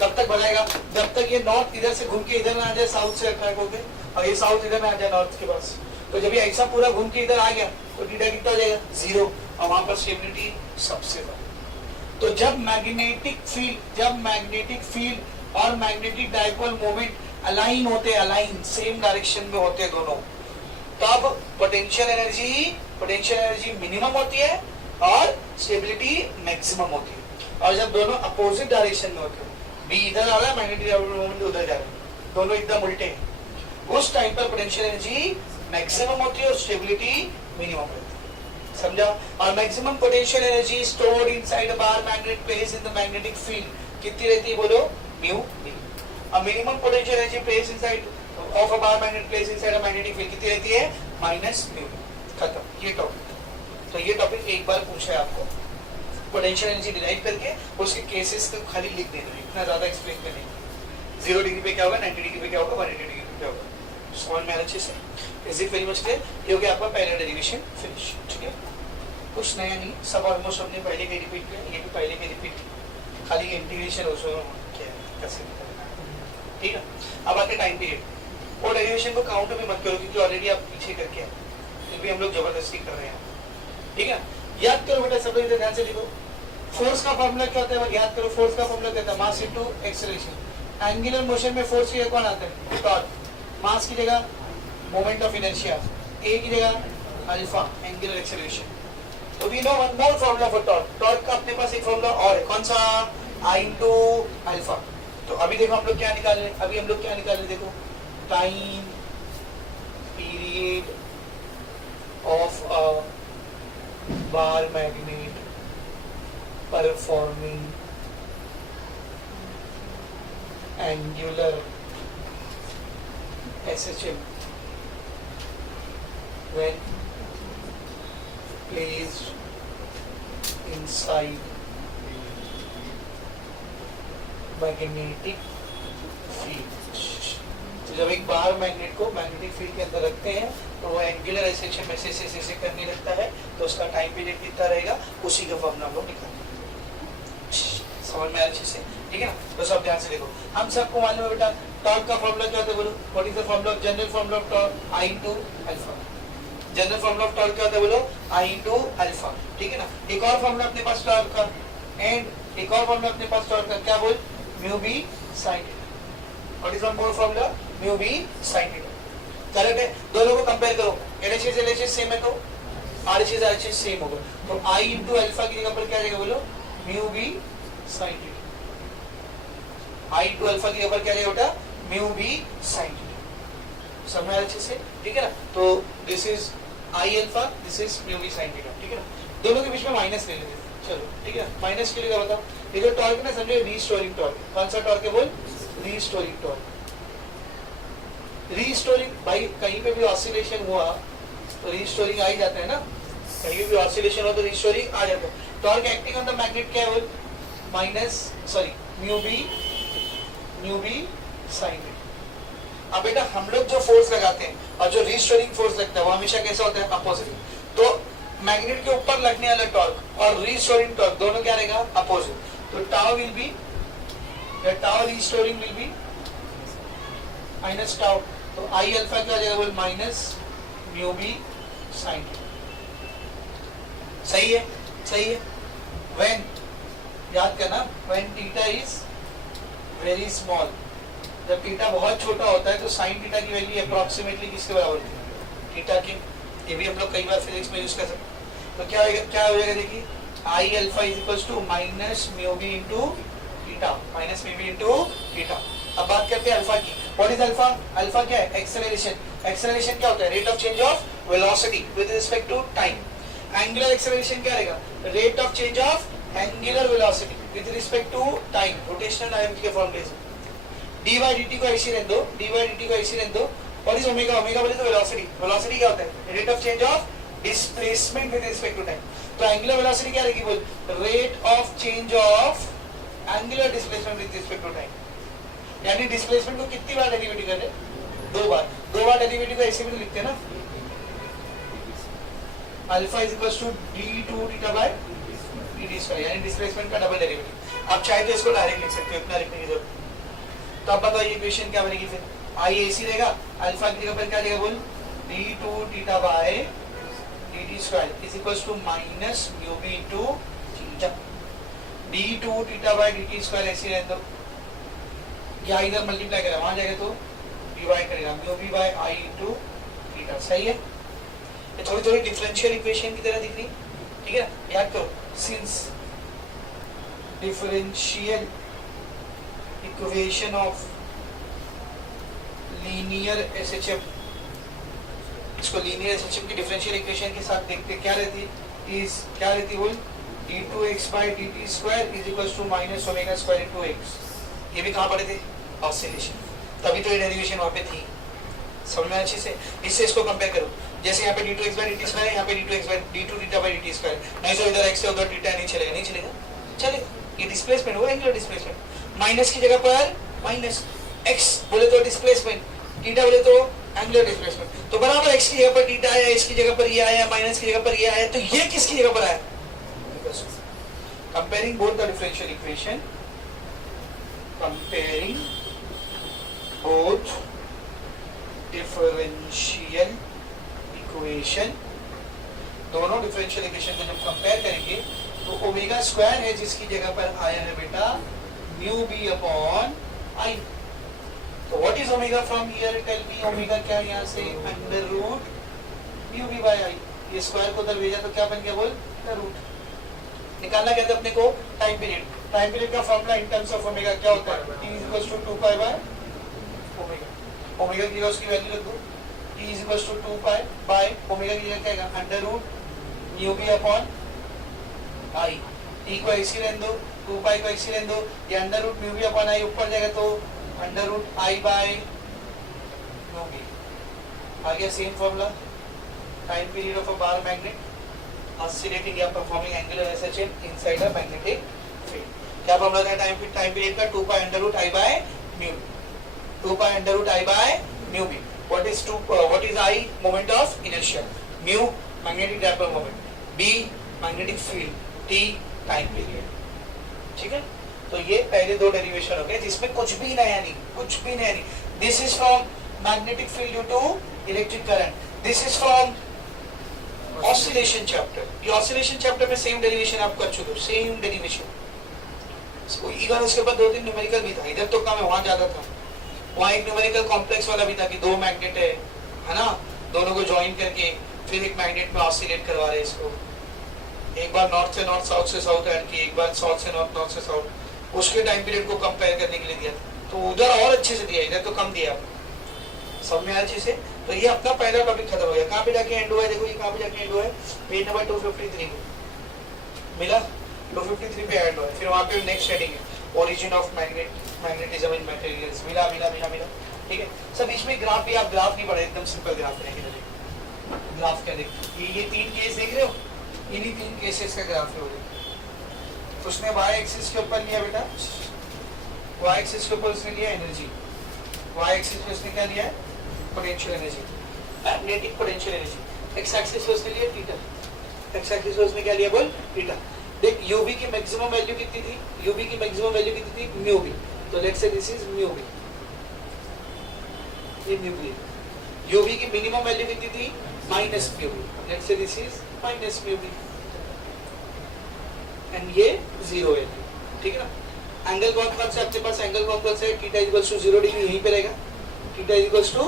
तब तक भगाएगा जब तक ये नॉर्थ इधर से घूम के इधर ना आ जाए, साउथ से अटैक होके, और ये साउथ इधर ना आ जाए नॉर्थ के पास। तो जब ये ऐसा पूरा घूम के इधर आ गया तो थीटा कितना हो जाएगा, 0, और वहां पर स्टेबिलिटी सबसे ज्यादा। तो जब मैग्नेटिक फील्ड और मैग्नेटिक डायपोल मोमेंट अलाइन होते, अलाइन सेम डायरेक्शन में होते दोनों, तब पोटेंशियल एनर्जी मिनिमम होती है और स्टेबिलिटी मैक्सिमम होती है। और जब दोनों अपोजिट डायरेक्शन में होते हैं, बी इधर आ रहा है, मैग्नेटिक डायपोल मोमेंट उधर जा रहा है, दोनों एकदम उल्टे हैं, उस टाइम पर पोटेंशियल एनर्जी मैक्सिमम होती है और स्टेबिलिटी मिनिमम रहती है, समझा। और maximum potential energy stored inside a bar magnet place in the magnetic field कितनी रहती है, बोलो, म्यू बी। और minimum potential energy place inside of a bar magnet place inside a magnetic field कितनी रहती है, माइनस म्यू। खत्म ये टॉपिक। तो ये टॉपिक एक बार पूछा है आपको, पोटेंशियल एनर्जी डिराइव करके उसके केसेस को खाली लिख देना, इतना ज्यादा एक्सप्लेन करने की। 0 डिग्री पे क्या होगा, 90 डिग्री पे क्या होगा, 180 डिग्री पे क्या होगा, समझ में आ रहा अच्छे से। Is it very much clear, ये हो गया आपका पहला डेरिवेशन फिनिश, ठीक है। कुछ नया नहीं, सब ऑलमोस्ट हमने पहले के रिपीट किया, ये भी पहले के रिपीट किया, खाली इंटीग्रेशन उसमें क्या है कैसे करना है, ठीक है। अब आते टाइम पीरियड, वो डेरिवेशन को काउंट भी मत करो क्योंकि ऑलरेडी आप पीछे करके आए, फिर भी हम लोग जबरदस्ती कर रहे हैं, ठीक है। याद करो बेटा, सब लोग इधर ध्यान से देखो। फोर्स का फॉर्मूला क्या होता है, याद करो, फोर्स का फॉर्मूला क्या होता है, mass into acceleration. Angular motion में फोर्स की जगह कौन आता है, टॉर्क, मास की जगह मोमेंट ऑफ इनर्शिया, ए की जगह अल्फा, एंगुलर एक्सेलरेशन। तो we know one more formula for torque, torque का अपने पास एक फॉर्मूला और है, कौन सा, आई इनटू अल्फा। तो अभी देखो हम लोग क्या निकाल रहे हैं, अभी हम लोग क्या निकाल रहे हैं, देखो, time period of a bar magnet performing angular SHM when placed inside magnetic field। तो जब एक बार मैग्नेट को मैग्नेटिक फील्ड के अंदर रखते हैं तो वो एंगुलर एसेशन ऐसे करने लगता है, तो उसका टाइम पीरियड कितना रहेगा, उसी का फॉर्मूला हम लोग निकालेंगे। समझ में आ अच्छे से, ठीक है ना। तो सब ध्यान से देखो, हम सबको मालूम है बेटा टॉर्क का फॉर्मूला क्या होता है, बोलो, what is the formula of general formula of torque, I into alpha. General formula of torque क्या होता है, बोलो, आई इनटू अल्फा, ठीक है ना। एक और फॉर्मूला अपने पास टॉर्क का, एंड एक और फॉर्मूला अपने पास टॉर्क का, क्या बोल, mu B sine theta. What is one more formula, mu B sine theta. Correct है, दोनों को कंपेयर करो, LHS सेम है तो RHS सेम होगा, तो आई इनटू अल्फा की जगह पर क्या जाएगा, बोलो, mu B sine theta. I into alpha की जगह पर क्या जाएगा बेटा, म्यू बी साइन थीटा। समझ में आ रहा अच्छे से, ठीक है ना। तो this is I alpha, this is mu B sine theta, ठीक है ना। दोनों के बीच में माइनस ले लेंगे, चलो, ठीक है। माइनस के लिए क्या बताओ, ये जो टॉर्क ना, समझे, रीस्टोरिंग टॉर्क। कौन सा टॉर्क है, बोल, रीस्टोरिंग टॉर्क। रीस्टोरिंग, भाई कहीं पे भी ऑसिलेशन हुआ तो रीस्टोरिंग आ ही जाता है ना, कहीं भी ऑसिलेशन हो तो रीस्टोरिंग आ जाता है। Torque acting on the magnet क्या है, बोल, म्यू बी साइन थीटा। अब बेटा हम लोग जो फोर्स लगाते हैं और जो रीस्टोरिंग फोर्स लगता है वो हमेशा कैसा होता है, अपोजिट। तो मैग्नेट के ऊपर लगने वाला टॉर्क और रीस्टोरिंग टॉर्क दोनों क्या रहेगा, अपोजिट। तो tau will be, tau restoring will be minus tau, तो आई अल्फा क्या हो जाएगा, बोल, minus mu B sine theta. सही है, सही है। व्हेन, याद करना, when theta is very small, जब थीटा बहुत छोटा होता है तो साइन थीटा की वैल्यू अप्रोक्सीमेटली किसके बराबर होती है, थीटा के। ये भी हम लोग कई बार फिजिक्स में यूज कर सकते हैं। तो क्या हो जाएगा देखिए, I alpha is equal to minus mu B into theta, minus mu B into theta. अब बात करते हैं अल्फा की। What is alpha? अल्फा क्या है? एक्सेलरेशन। एक्सेलरेशन क्या होता है? Rate of change of velocity with respect to time. Angular acceleration क्या रहेगा? Rate of change of angular velocity with respect to time, rotational dynamics के फॉर्मूले से। dy dt को ऐसे रहने दो, dy dt को ऐसे रहने दो। What is omega? ओमेगा बोले तो वेलोसिटी। वेलोसिटी क्या होता है? Rate of change of displacement with respect to time. तो एंगुलर वेलोसिटी क्या रहेगी बोल? Rate of change of angular displacement with respect to time. यानी डिस्प्लेसमेंट को कितनी बार डेरिवेटिव कर रहे हैं? 2 बार। 2 बार डेरिवेटिव को ऐसे भी तो लिखते हैं ना, alpha is equal to d2 theta by dt square, यानी डिस्प्लेसमेंट का डबल डेरिवेटिव। आप चाहे तो इसको डायरेक्ट लिख सकते हो, इतना लिखने की जरूरत। तो अब बताओ ये इक्वेशन क्या बनेगी फिर? आई ऐसी रहेगा, अल्फा की जगह पर क्या रहेगा बोल? d2 theta by dt square is equal to minus mu B into theta. d2 theta by dt square ऐसे रहने दो, या इधर मल्टीप्लाई करेगा, वहां जाएगा तो डिवाइड करेगा mu B by I into theta. सही है? ये थोड़ी थोड़ी डिफरेंशियल इक्वेशन की तरह दिख रही, ठीक है? याद करो, since differential equation of linear SHM, इसको लीनियर एसएचएम की डिफरेंशियल इक्वेशन के साथ देखते क्या रहती? इज क्या रहती बोल? d2x by dt square is equals to minus omega square into x। ये भी कहां पढ़े थे? ऑसिलेशन। तभी तो ये डेरिवेशन वहां पे थी। समझ में अच्छे से? इससे इसको कंपेयर करो। जैसे यहाँ पे d2x by dt स्क्वायर है, यहाँ पे d2 theta by dt square. नहीं तो इधर x से उधर थीटा नहीं चलेगा, नहीं चलेगा? चलेगा। ये डिस्प्लेसमेंट होगा, एंगुलर डिस्प्लेसमेंट। माइनस की जगह पर माइनस, x बोले तो डिस्प्लेसमेंट, थीटा बोले तो एंगुलर डिस्प्लेसमेंट। तो बराबर x की जगह पर थीटा आया, इसकी जगह पर ये आया, माइनस की जगह पर ये आया, तो ये किसकी जगह पर आया? Comparing both the differential equation, comparing both differential equation, दोनों डिफरेंशियल इक्वेशन को जब कंपेयर करेंगे तो ओमेगा स्क्वायर है जिसकी जगह पर आया है बेटा म्यू बी अपॉन आई। तो what is omega from here? Tell me, omega क्या है यहाँ से? Under root mu B by I. ये स्क्वायर को उधर भेजा तो क्या बन गया बोल? Under root. निकालना क्या था अपने को? Time period. टाइम पीरियड का formula in terms of omega क्या होता है? t equals to 2 pi by omega. Omega की जगह उसकी वैल्यू रख दो, t equals to 2 pi by omega की जगह क्या आएगा? Under root mu B upon I. t को ऐसे रहने दो, 2 पाई को ऐसे रहने दो, ये under root mu B upon I ऊपर जाएगा तो under root I by mu B. आ गया same formula. Time period of a bar magnet oscillating या performing angular SHM inside a magnetic field। क्या फॉर्मूला था टाइम पीरियड का? 2 pi under root I by mu, 2 pi under root I by mu B. What is I? Moment of inertia, mu magnetic dipole moment, B magnetic field, T time period. ठीक है? तो ये पहले दो derivation हो गए जिसमें कुछ भी नया नहीं, कुछ भी नया नहीं। This is from magnetic field due to electric current, this is from oscillation chapter. ये ऑसिलेशन चैप्टर में सेम डेरिवेशन आप कर चुके हो, सेम डेरिवेशन। इवन उसके बाद 2-3 न्यूमेरिकल भी था, इधर तो कम है, वहां ज्यादा था। वहां एक न्यूमेरिकल कॉम्प्लेक्स वाला भी था कि 2 मैग्नेट है ना, दोनों को ज्वाइन करके फिर एक मैग्नेट में ऑसिलेट करवा रहे इसको। एक बार नॉर्थ से नॉर्थ, साउथ से साउथ ऐड की, एक बार साउथ से नॉर्थ, नॉर्थ से साउथ। उसके टाइम पीरियड को कंपेयर करने के लिए दिया, तो उधर और अच्छे से दिया, इधर तो कम दिया। सब में अच्छे से। तो ये अपना पहला टॉपिक खत्म हो गया। कहाँ पे जाके एंड हुआ है? देखो ये कहाँ पे जाके एंड हुआ है? पेज नंबर 253 मिला, 253 पे एंड हुआ है। फिर वहाँ पे नेक्स्ट हेडिंग है origin of magnetism in materials. मिला। ठीक है? सब इसमें ग्राफ भी, आप ग्राफ नहीं पढ़े, एकदम सिंपल ग्राफ रहेंगे। ग्राफ क्या देख, ये 3 केस देख रहे हो, इन्हीं 3 केसेस का ग्राफ है। उसने वाई एक्सिस के ऊपर लिया बेटा, वाई एक्सिस के ऊपर उसने लिया एनर्जी, वाई एक्सिस पे उसने क्या लिया है? Potential energy, magnetic potential energy. X axis पे उसने लिया थीटा, एक्स एक्सिस पे उसने क्या लिया बोल? थीटा। देख यूवी की मैक्सिमम वैल्यू कितनी थी? यूवी की मैक्सिमम वैल्यू कितनी थी? Mu B. तो let's say this is mu B, ये म्यू बी। यूवी की मिनिमम वैल्यू कितनी थी? Minus mu B. Let's say this is minus mu B, and ये 0 वैल्यू। ठीक है ना? एंगल कौन से आपके पास एंगल कौन से है, थीटा इक्वल्स टू 0 डिग्री यहीं पे रहेगा, थीटा इक्वल्स टू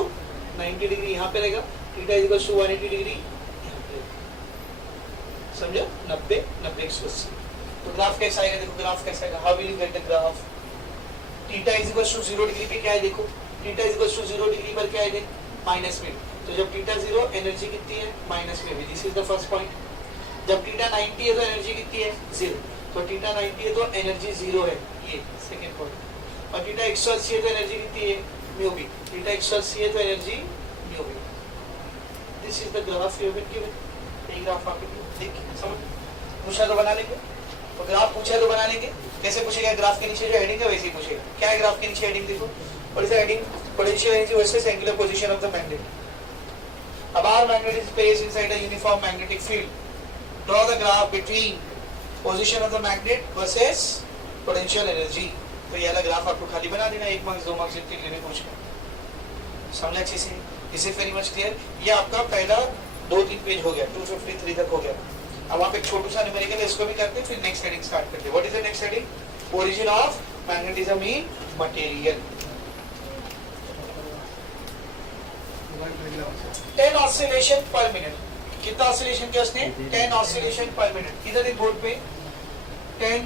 90 डिग्री यहाँ पे रहेगा, थीटा इक्वल्स टू 180 डिग्री यहाँ पे, समझो 90 90 180। तो ग्राफ कैसा आएगा, देखो ग्राफ कैसा आएगा, how will you get the graph, theta equals to 0 degree पे क्या है, देखो थीटा इक्वल्स टू 0 डिग्री पर क्या है, माइनस में, तो जब थीटा 0 एनर्जी कितनी है, माइनस में भी, this is the first point. जब थीटा 90 है तो एनर्जी कितनी है, 0, तो थीटा 90 है तो एनर्जी 0 है, ये सेकंड पॉइंट। और थीटा 180 है तो एनर्जी कितनी है, म्यू बी, थीटा 180 है तो energy mu B. This is the graph you have been given, ये ग्राफ आपको देखिए समझ पूछा तो बना लेंगे, तो ग्राफ पूछा तो बना लेंगे। कैसे पूछेगा, ग्राफ के नीचे जो हेडिंग है वैसे ही पूछेगा। क्या है ग्राफ के नीचे हेडिंग, देखो और इस heading potential energy versus angular position of the magnet. A bar magnet is placed inside a uniform magnetic field. Draw the graph between position of the magnet versus potential energy. तो ये वाला graph आपको खाली बना देना, 1 marks 2 marks जितने लेने पूछ कर, समझा अच्छे से, इसे वेरी मच क्लियर। ये आपका पहला 2-3 पेज हो गया, 253 तक हो गया। अब आप एक छोटू सा न्यूमेरिकल इसको भी करते हैं, फिर नेक्स्ट हेडिंग स्टार्ट करते हैं। What is the next heading, origin of magnetism in material. 10 oscillation per minute, कितना ऑसिलेशन किया उसने, 10 ऑसिलेशन पर मिनट। इधर एक बोर्ड पे 10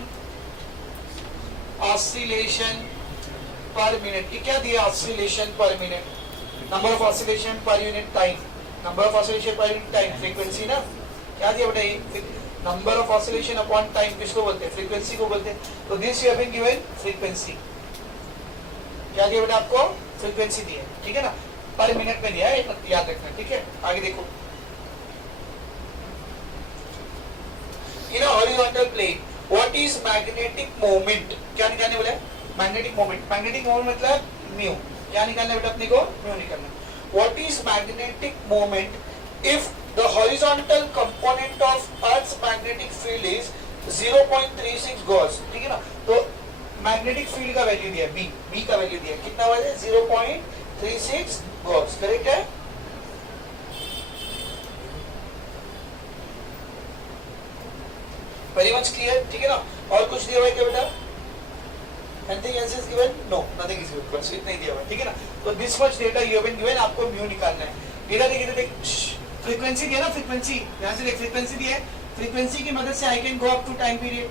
ऑसिलेशन पर मिनट, ये क्या दिया, oscillation per minute, number of oscillation पर unit time, number of oscillation पर यूनिट टाइम, फ्रीक्वेंसी ना, क्या दिया बेटा ये, number of oscillation upon time किसको बोलते हैं, फ्रीक्वेंसी को बोलते हैं। तो this you have been given frequency, क्या दिया बेटा आपको, फ्रीक्वेंसी दी है, ठीक है ना, पर मिनट में दिया है, याद रखना, ठीक है। आगे देखो, in horizontal plane what is magnetic moment, क्या निकालने बोला, मैग्नेटिक मोमेंट। मैग्नेटिक मोमेंट मतलब म्यू, क्या निकालना बेटा अपने को, म्यू निकालना। What is magnetic moment if the horizontal component of earth's magnetic field is 0.36 gauss, ठीक है ना। तो मैग्नेटिक फील्ड का वैल्यू दिया, बी का वैल्यू दिया, कितना हुआ है, 0.36 गॉस, करेक्ट है। वेरी मच क्लियर, ठीक है ना। और कुछ दिया हुआ है क्या बेटा, anything else is given, no nothing is given, बस इतना ही दिया हुआ है, ठीक है ना। तो this much data you have been given, आपको म्यू निकालना है। इधर देखिए, देख फ्रीक्वेंसी दिया ना, फ्रीक्वेंसी यहां से देख, फ्रीक्वेंसी दिया है, फ्रीक्वेंसी की मदद से I can go up to time period,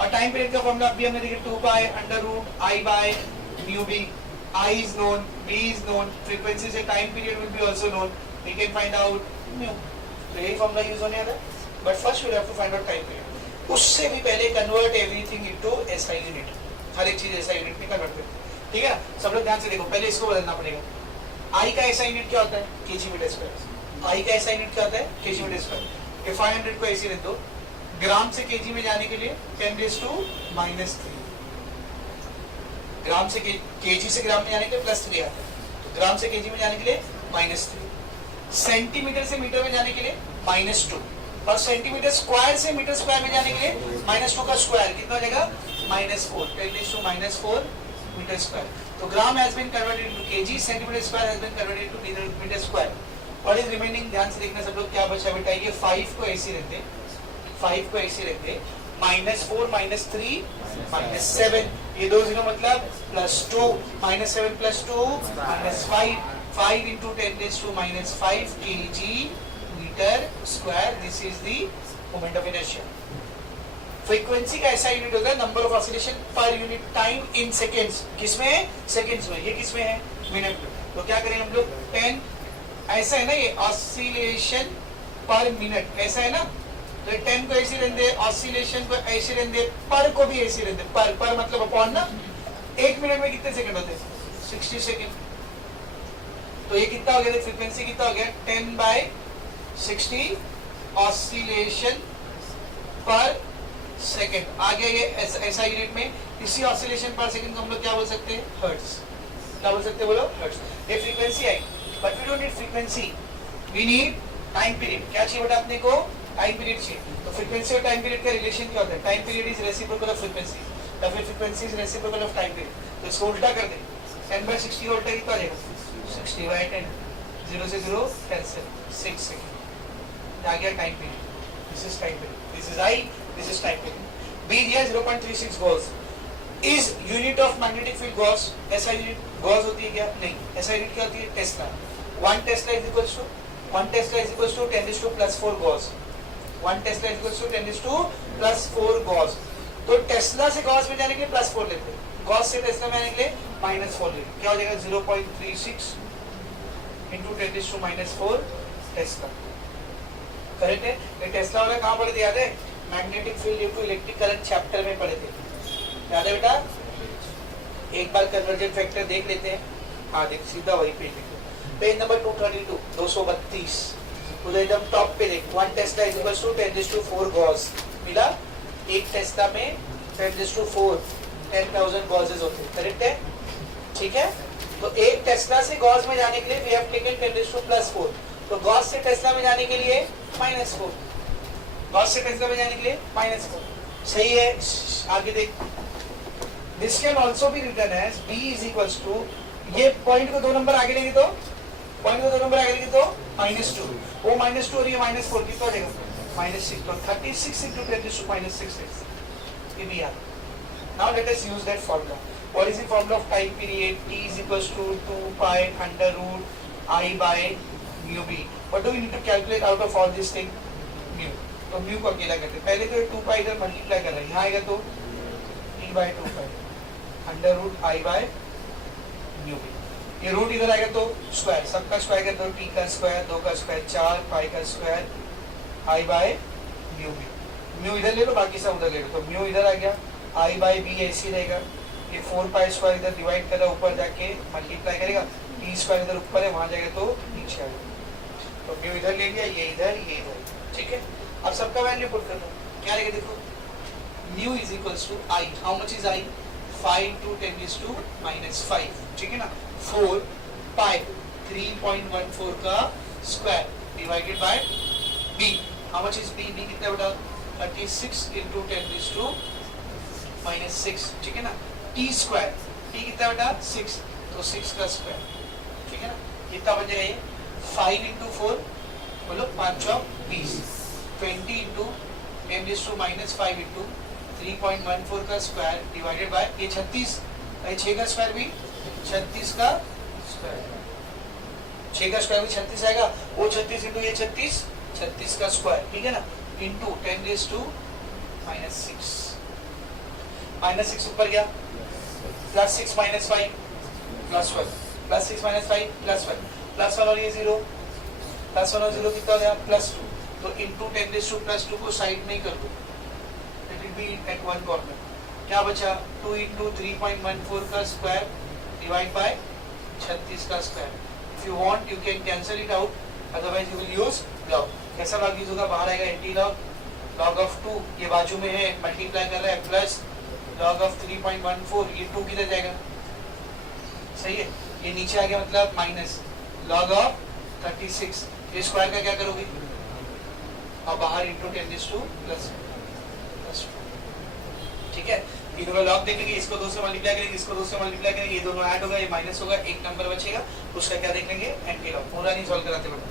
और टाइम पीरियड का फॉर्मूला भी हमने देखा, 2 pi under root I by mu B, I is known, B is known, frequency से time period will be also known. We can find out mu. तो यही formula use होने वाला है, but first we have to find out time period. उससे भी पहले convert everything into SI unit. हर एक चीज SI unit में कन्वर्ट करते, ठीक है ना। सब लोग ध्यान से देखो, पहले इसको बदलना पड़ेगा। I का SI यूनिट क्या होता है, kg मीटर स्क्वायर। I का SI यूनिट क्या होता है, kg मीटर स्क्वायर। ये 500 को ऐसे रख दो, ग्राम से kg में जाने के लिए 10⁻⁻3, ग्राम से केजी से ग्राम में जाने के लिए +3 आता है, तो ग्राम से केजी में जाने के लिए -3, सेंटीमीटर से मीटर में जाने के लिए -2, और सेंटीमीटर स्क्वायर से मीटर स्क्वायर में जाने के लिए -2 का स्क्वायर कितना हो जाएगा, -4, 10⁻⁴ मीटर स्क्वायर। तो gram has been converted into KG, centimetre square has been converted into metre square. What is remaining, ध्यान से देखना सब लोग, क्या बचा बेटा, ये 5 को ऐसे रख दे, 5 को ऐसे रख दे, -4 -3 -7, ये 2 0 मतलब +2, -7 +2 -5, 5 into 10⁻⁵ kg metre square. This is the moment of inertia. Frequency का ऐसा यूनिट होता है नंबर ऑफ ऑसिलेशन पर यूनिट टाइम इन सेकेंड्स, किसमें, सेकेंड्स में, ये किसमें है, मिनट में। तो क्या करें हम लोग, 10 ऐसा है ना, ये ऑसिलेशन पर मिनट ऐसा है ना, तो 10 को ऐसे रहने दे, ऑसिलेशन को ऐसे रहने दे, पर को भी ऐसे रहने दे, पर मतलब अपॉन ना, 1 मिनट में कितने सेकंड होते हैं, 60 सेकंड। तो ये कितना हो गया, फ्रीक्वेंसी कितना हो गया, 10/60 ऑसिलेशन पर सेकंड। आ गया ये ऐसा यूनिट में, इसी ऑसिलेशन पर सेकंड को हम लोग क्या बोल सकते हैं, हर्ट्ज। क्या बोल सकते हैं, बोलो हर्ट्ज। ये फ्रीक्वेंसी आई, but we don't need frequency, we need time period. क्या चाहिए बेटा अपने को, टाइम पीरियड चाहिए। तो फ्रीक्वेंसी और टाइम पीरियड का रिलेशन क्या होता है, time period is reciprocal of frequency, या फिर frequency is reciprocal of time period. तो इसको उल्टा कर दे, 10/60 उल्टा कितना आ जाएगा, 60/10, 0 से 0 कैंसिल, 6 सेकंड आ गया time period. This is time period, this is I, this is time period. B दिया 0.36 gauss, is unit of magnetic field gauss. ऐसा यूनिट गॉस होती है क्या? नहीं। ऐसा यूनिट क्या होती है? Tesla. 1 tesla is equals to 10 + 4 gauss. 1 tesla is equals to 10 + 4 gauss. तो टेस्ला से गॉस में जाने के लिए +4 लेते हैं, गॉस से टेस्ला में आने के लिए -4 लेते हैं। क्या हो जाएगा? 0.36 × 10 - 4 टेस्ला। करेक्ट है? ये टेस्ला वाला कहाँ पढ़े थे याद है? Magnetic field due to electric current chapter में पढ़े थे, याद है बेटा? एक बार कन्वर्जेंट फैक्टर देख लेते हैं। हाँ देख, सीधा वही पेज देखो, पेज नंबर 232, 232। उधर एकदम टॉप पे देख, 1 tesla is equals to 10 - 4 gauss मिला। एक टेस्ला में 10 - 4 10,000 गॉसेस होते हैं, करेक्ट है? ठीक है, तो एक टेस्ला से गॉस में जाने के लिए वी हैव टेकन 10 + 4, तो गॉस से टेस्ला में जाने के लिए -4, गॉस से टेस्ला में जाने के लिए -4। सही है? आगे देख, this can also be written as b is equals to, ये पॉइंट को 2 नंबर आगे लेंगे तो, पॉइंट को 2 नंबर आगे लेंगे तो -2, वो -2 और ये -4 कितना हो जाएगा? -6, तो 36 × 10 - -6 ये भी याद। Now let us use that formula. What is the formula of time period? T is equals to 2 pi √ I by mu b. What do we need to calculate out of all this thing? Mu. तो mu को अकेला करते हैं। पहले तो 2 pi इधर multiply कर रहे हैं, यहाँ आएगा तो T/2 pi √ I by mu b। ये रूट इधर आएगा तो स्क्वायर, सबका स्क्वायर कर दो, t का स्क्वायर, 2 का स्क्वायर 4, पाई का square, I by mu b। Mu इधर ले लो, बाकी सब उधर ले लो, तो म्यू इधर आ गया, I/b ऐसे रहेगा। ये 4 पाई स्क्वायर इधर डिवाइड कर रहा है, ऊपर जाके मल्टीप्लाई करेगा, t स्क्वायर इधर ऊपर है, वहां जाएगा तो नीचे आएगा। तो म्यू इधर ले लिया, ये इधर, ये इधर, ठीक है। अब सबका वैल्यू पुट कर दो, क्या रहेगा देखो, mu is equals to I, how much is I? 5 × 10 - -5, ठीक है ना। 4 पाई 3.14 का square divided by b, how much is b? b कितना बेटा? 36 × 10 - -6, ठीक है ना। t स्क्वायर, t कितना बेटा? 6, तो 6 का स्क्वायर, ठीक है ना। कितना बन जाएगा ये? 5 × 4 बोलो 5 × 20, 20 × 10 - -5 × 3.14 का स्क्वायर डिवाइडेड बाय ये 36, 6 का स्क्वायर भी 36 का स्क्वायर, 6 का स्क्वायर भी 36 आएगा, वो 36 × ये 36, 36 का स्क्वायर, ठीक है ना, इंटू 10 - -6, -6 ऊपर गया, +6 - 5 +1, +6 - 5 +1, +1 और ये 0, +1 और 0 कितना हो गया? +2, तो इंटू 10 + 2 को साइड में ही कर दो, it will be at one corner. क्या बचा? 2 × 3.14 का स्क्वायर डिवाइड बाय 36 का square. If you want you can cancel it out, otherwise you will use log. कैसा लॉग यूज होगा? बाहर आएगा एंटी लॉग, लॉग ऑफ 2 ये बाजू में है, मल्टीप्लाई कर रहा है, प्लस लॉग ऑफ 3.14, ये 2 किधर जाएगा? सही है, ये नीचे आ गया, मतलब माइनस लॉग ऑफ 36, ये स्क्वायर का क्या करोगे? और बाहर इंटू 10 + +2, ठीक है। तीनों का लॉग देखेंगे, इसको 2 से मल्टीप्लाई करेंगे, इसको 2 से मल्टीप्लाई करेंगे, ये दोनों ऐड होगा, ये माइनस होगा, एक नंबर बचेगा, उसका क्या देख लेंगे? Anti log. पूरा नहीं सॉल्व कराते बेटा,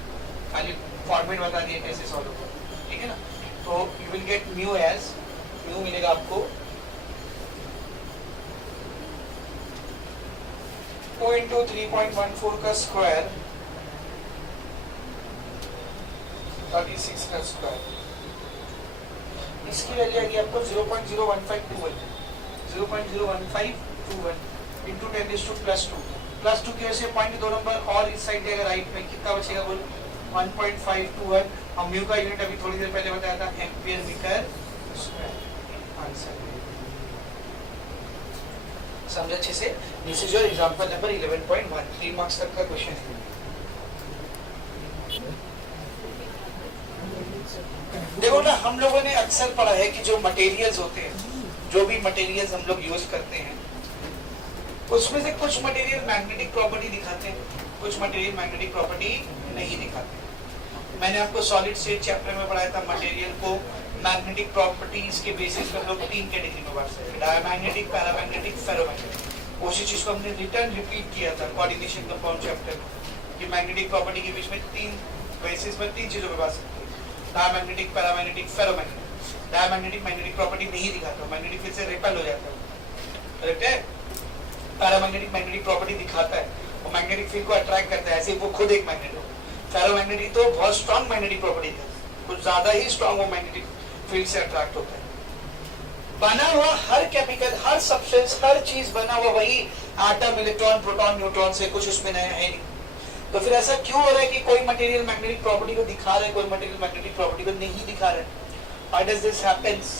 खाली फॉर्मेट बता दिए कैसे सॉल्व होगा, ठीक है ना। तो you will get mu as, mu मिलेगा आपको 2 × 3.14 का स्क्वायर 36 का स्क्वायर, इसकी वैल्यू आएगी आपको 0.01521, 0.01521 इंटू 10 + 2 की वजह से पॉइंट 2 नंबर और इस साइड जाएगा राइट में, कितना बचेगा बोल? 1.521। हम म्यू का यूनिट अभी थोड़ी देर पहले बताया था, एम्पियर मीटर स्क्वायर। आंसर समझ अच्छे से। This is your example number 11.1, 3 marks तक का क्वेश्चन है। देखो ना, हम लोगों ने अक्सर पढ़ा है कि जो मटेरियल्स होते हैं, जो भी मटेरियल्स हम लोग यूज करते हैं, उसमें से कुछ मटेरियल मैग्नेटिक प्रॉपर्टी दिखाते हैं, कुछ मटेरियल मैग्नेटिक प्रॉपर्टी नहीं दिखाते। मैंने आपको सॉलिड स्टेट चैप्टर में पढ़ाया था, मटेरियल को मैग्नेटिक प्रॉपर्टीज के बेसिस पर हम लोग 3 कैटेगरी में बांट सकते हैं, डायमैग्नेटिक, पैरामैग्नेटिक, फेरोमैग्नेटिक। उसी चीज को हमने रिपीट किया था कोऑर्डिनेशन कंपाउंड चैप्टर में, कि मैग्नेटिक प्रॉपर्टी के बीच में 3 बेसिस पर 3 चीजों में बांट सकते हैं, diamagnetic, paramagnetic, ferromagnetic. Diamagnetic magnetic property नहीं दिखाता, मैग्नेटिक फील्ड से रिपेल हो जाता है, करेक्ट है? पैरामैग्नेटिक मैग्नेटिक प्रॉपर्टी दिखाता है और मैग्नेटिक फील्ड को अट्रैक्ट करता है, ऐसे वो खुद एक मैग्नेट हो। फेरोमैग्नेटिक तो बहुत स्ट्रॉन्ग मैग्नेटिक प्रॉपर्टी है, कुछ ज्यादा ही स्ट्रॉन्ग वो मैग्नेटिक फील्ड से अट्रैक्ट होता है। बना हुआ हर केमिकल, हर सब्सटेंस, हर चीज बना हुआ वही एटम, इलेक्ट्रॉन, प्रोटॉन, न्यूट्रॉन से, कुछ उसमें नया है नहीं। तो फिर ऐसा क्यों हो रहा है कि कोई मटेरियल मैग्नेटिक प्रॉपर्टी को दिखा रहा है, कोई मटेरियल मैग्नेटिक प्रॉपर्टी को नहीं दिखा रहा है? Why does this happens?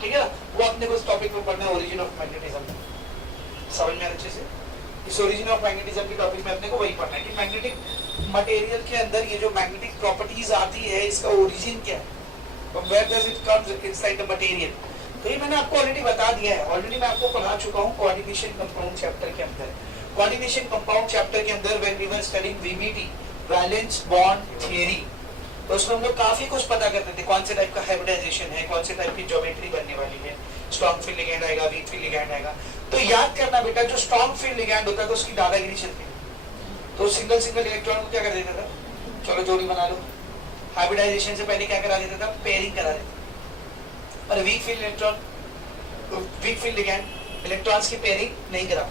ठीक है ना, वो अपने को इस टॉपिक में पढ़ना है, ओरिजिन ऑफ मैग्नेटिज्म। समझ में अच्छे से? इस ओरिजिन ऑफ मैग्नेटिज्म के टॉपिक में अपने को वही पढ़ना है कि मैग्नेटिक मटेरियल के अंदर ये जो मैग्नेटिक प्रॉपर्टीज आती है, इसका ओरिजिन क्या है, where does it comes inside the material? तो ये मैंने आपको ऑलरेडी बता दिया है, ऑलरेडी मैं आपको पढ़ा चुका हूँ कोऑर्डिनेशन कंपाउंड चैप्टर के अंदर। कोऑर्डिनेशन कंपाउंड चैप्टर के अंदर when we were studying VBT, valence bond theory, तो उसमें हम लोग काफी कुछ पता करते थे, कौन से टाइप का हाइब्रिडाइजेशन है, कौन से टाइप की ज्योमेट्री बनने वाली है, स्ट्रॉन्ग फील्ड लिगैंड आएगा, वीक फील्ड लिगैंड आएगा। तो याद करना बेटा, जो स्ट्रॉन्ग फील्ड लिगैंड होता है तो उसकी दादागिरी चलती है, तो सिंगल सिंगल इलेक्ट्रॉन को क्या कर देता था, चलो जोड़ी बना लो। हाइब्रिडाइजेशन से पहले क्या करा देता था, पेयरिंग करा देता। और weak field electron, weak field ligand electrons की पेयरिंग नहीं करा।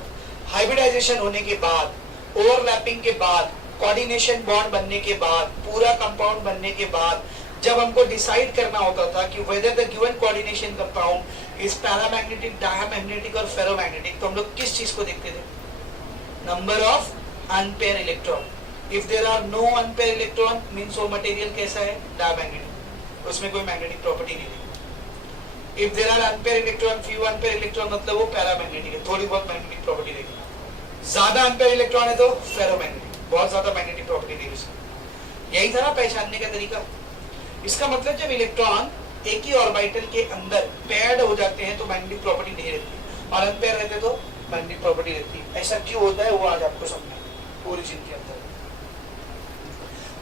हाइब्रिडाइजेशन होने के बाद, ओवरलैपिंग के बाद, कोऑर्डिनेशन बॉन्ड बनने के बाद, पूरा कंपाउंड बनने के बाद, जब हमको डिसाइड करना होता था कि whether the given coordination compound is paramagnetic, diamagnetic और फेरोमैग्नेटिक, तो हम लोग किस चीज को देखते थे, number of unpaired electron. If there are no unpaired electron means वो मटेरियल कैसा है, डायमैग्नेटिक, उसमें कोई मैग्नेटिक प्रॉपर्टी नहीं है। If there are unpaired electron, few unpaired electron, मतलब वो पैरामैग्नेटिक है, थोड़ी बहुत मैग्नेटिक प्रॉपर्टी देगी। ज्यादा अनपेयर इलेक्ट्रॉन है तो फेरोमैग्नेटिक, बहुत ज्यादा मैग्नेटिक प्रॉपर्टी देगी उसकी। यही था ना पहचानने का तरीका। इसका मतलब जब इलेक्ट्रॉन एक ही ऑर्बिटल के अंदर पेयर्ड हो जाते हैं तो मैग्नेटिक प्रॉपर्टी नहीं रहती, और अनपेयर रहते तो मैग्नेटिक प्रॉपर्टी रहती है। ऐसा क्यों होता है वो आज आपको समझना ओरिजिन के अंदर।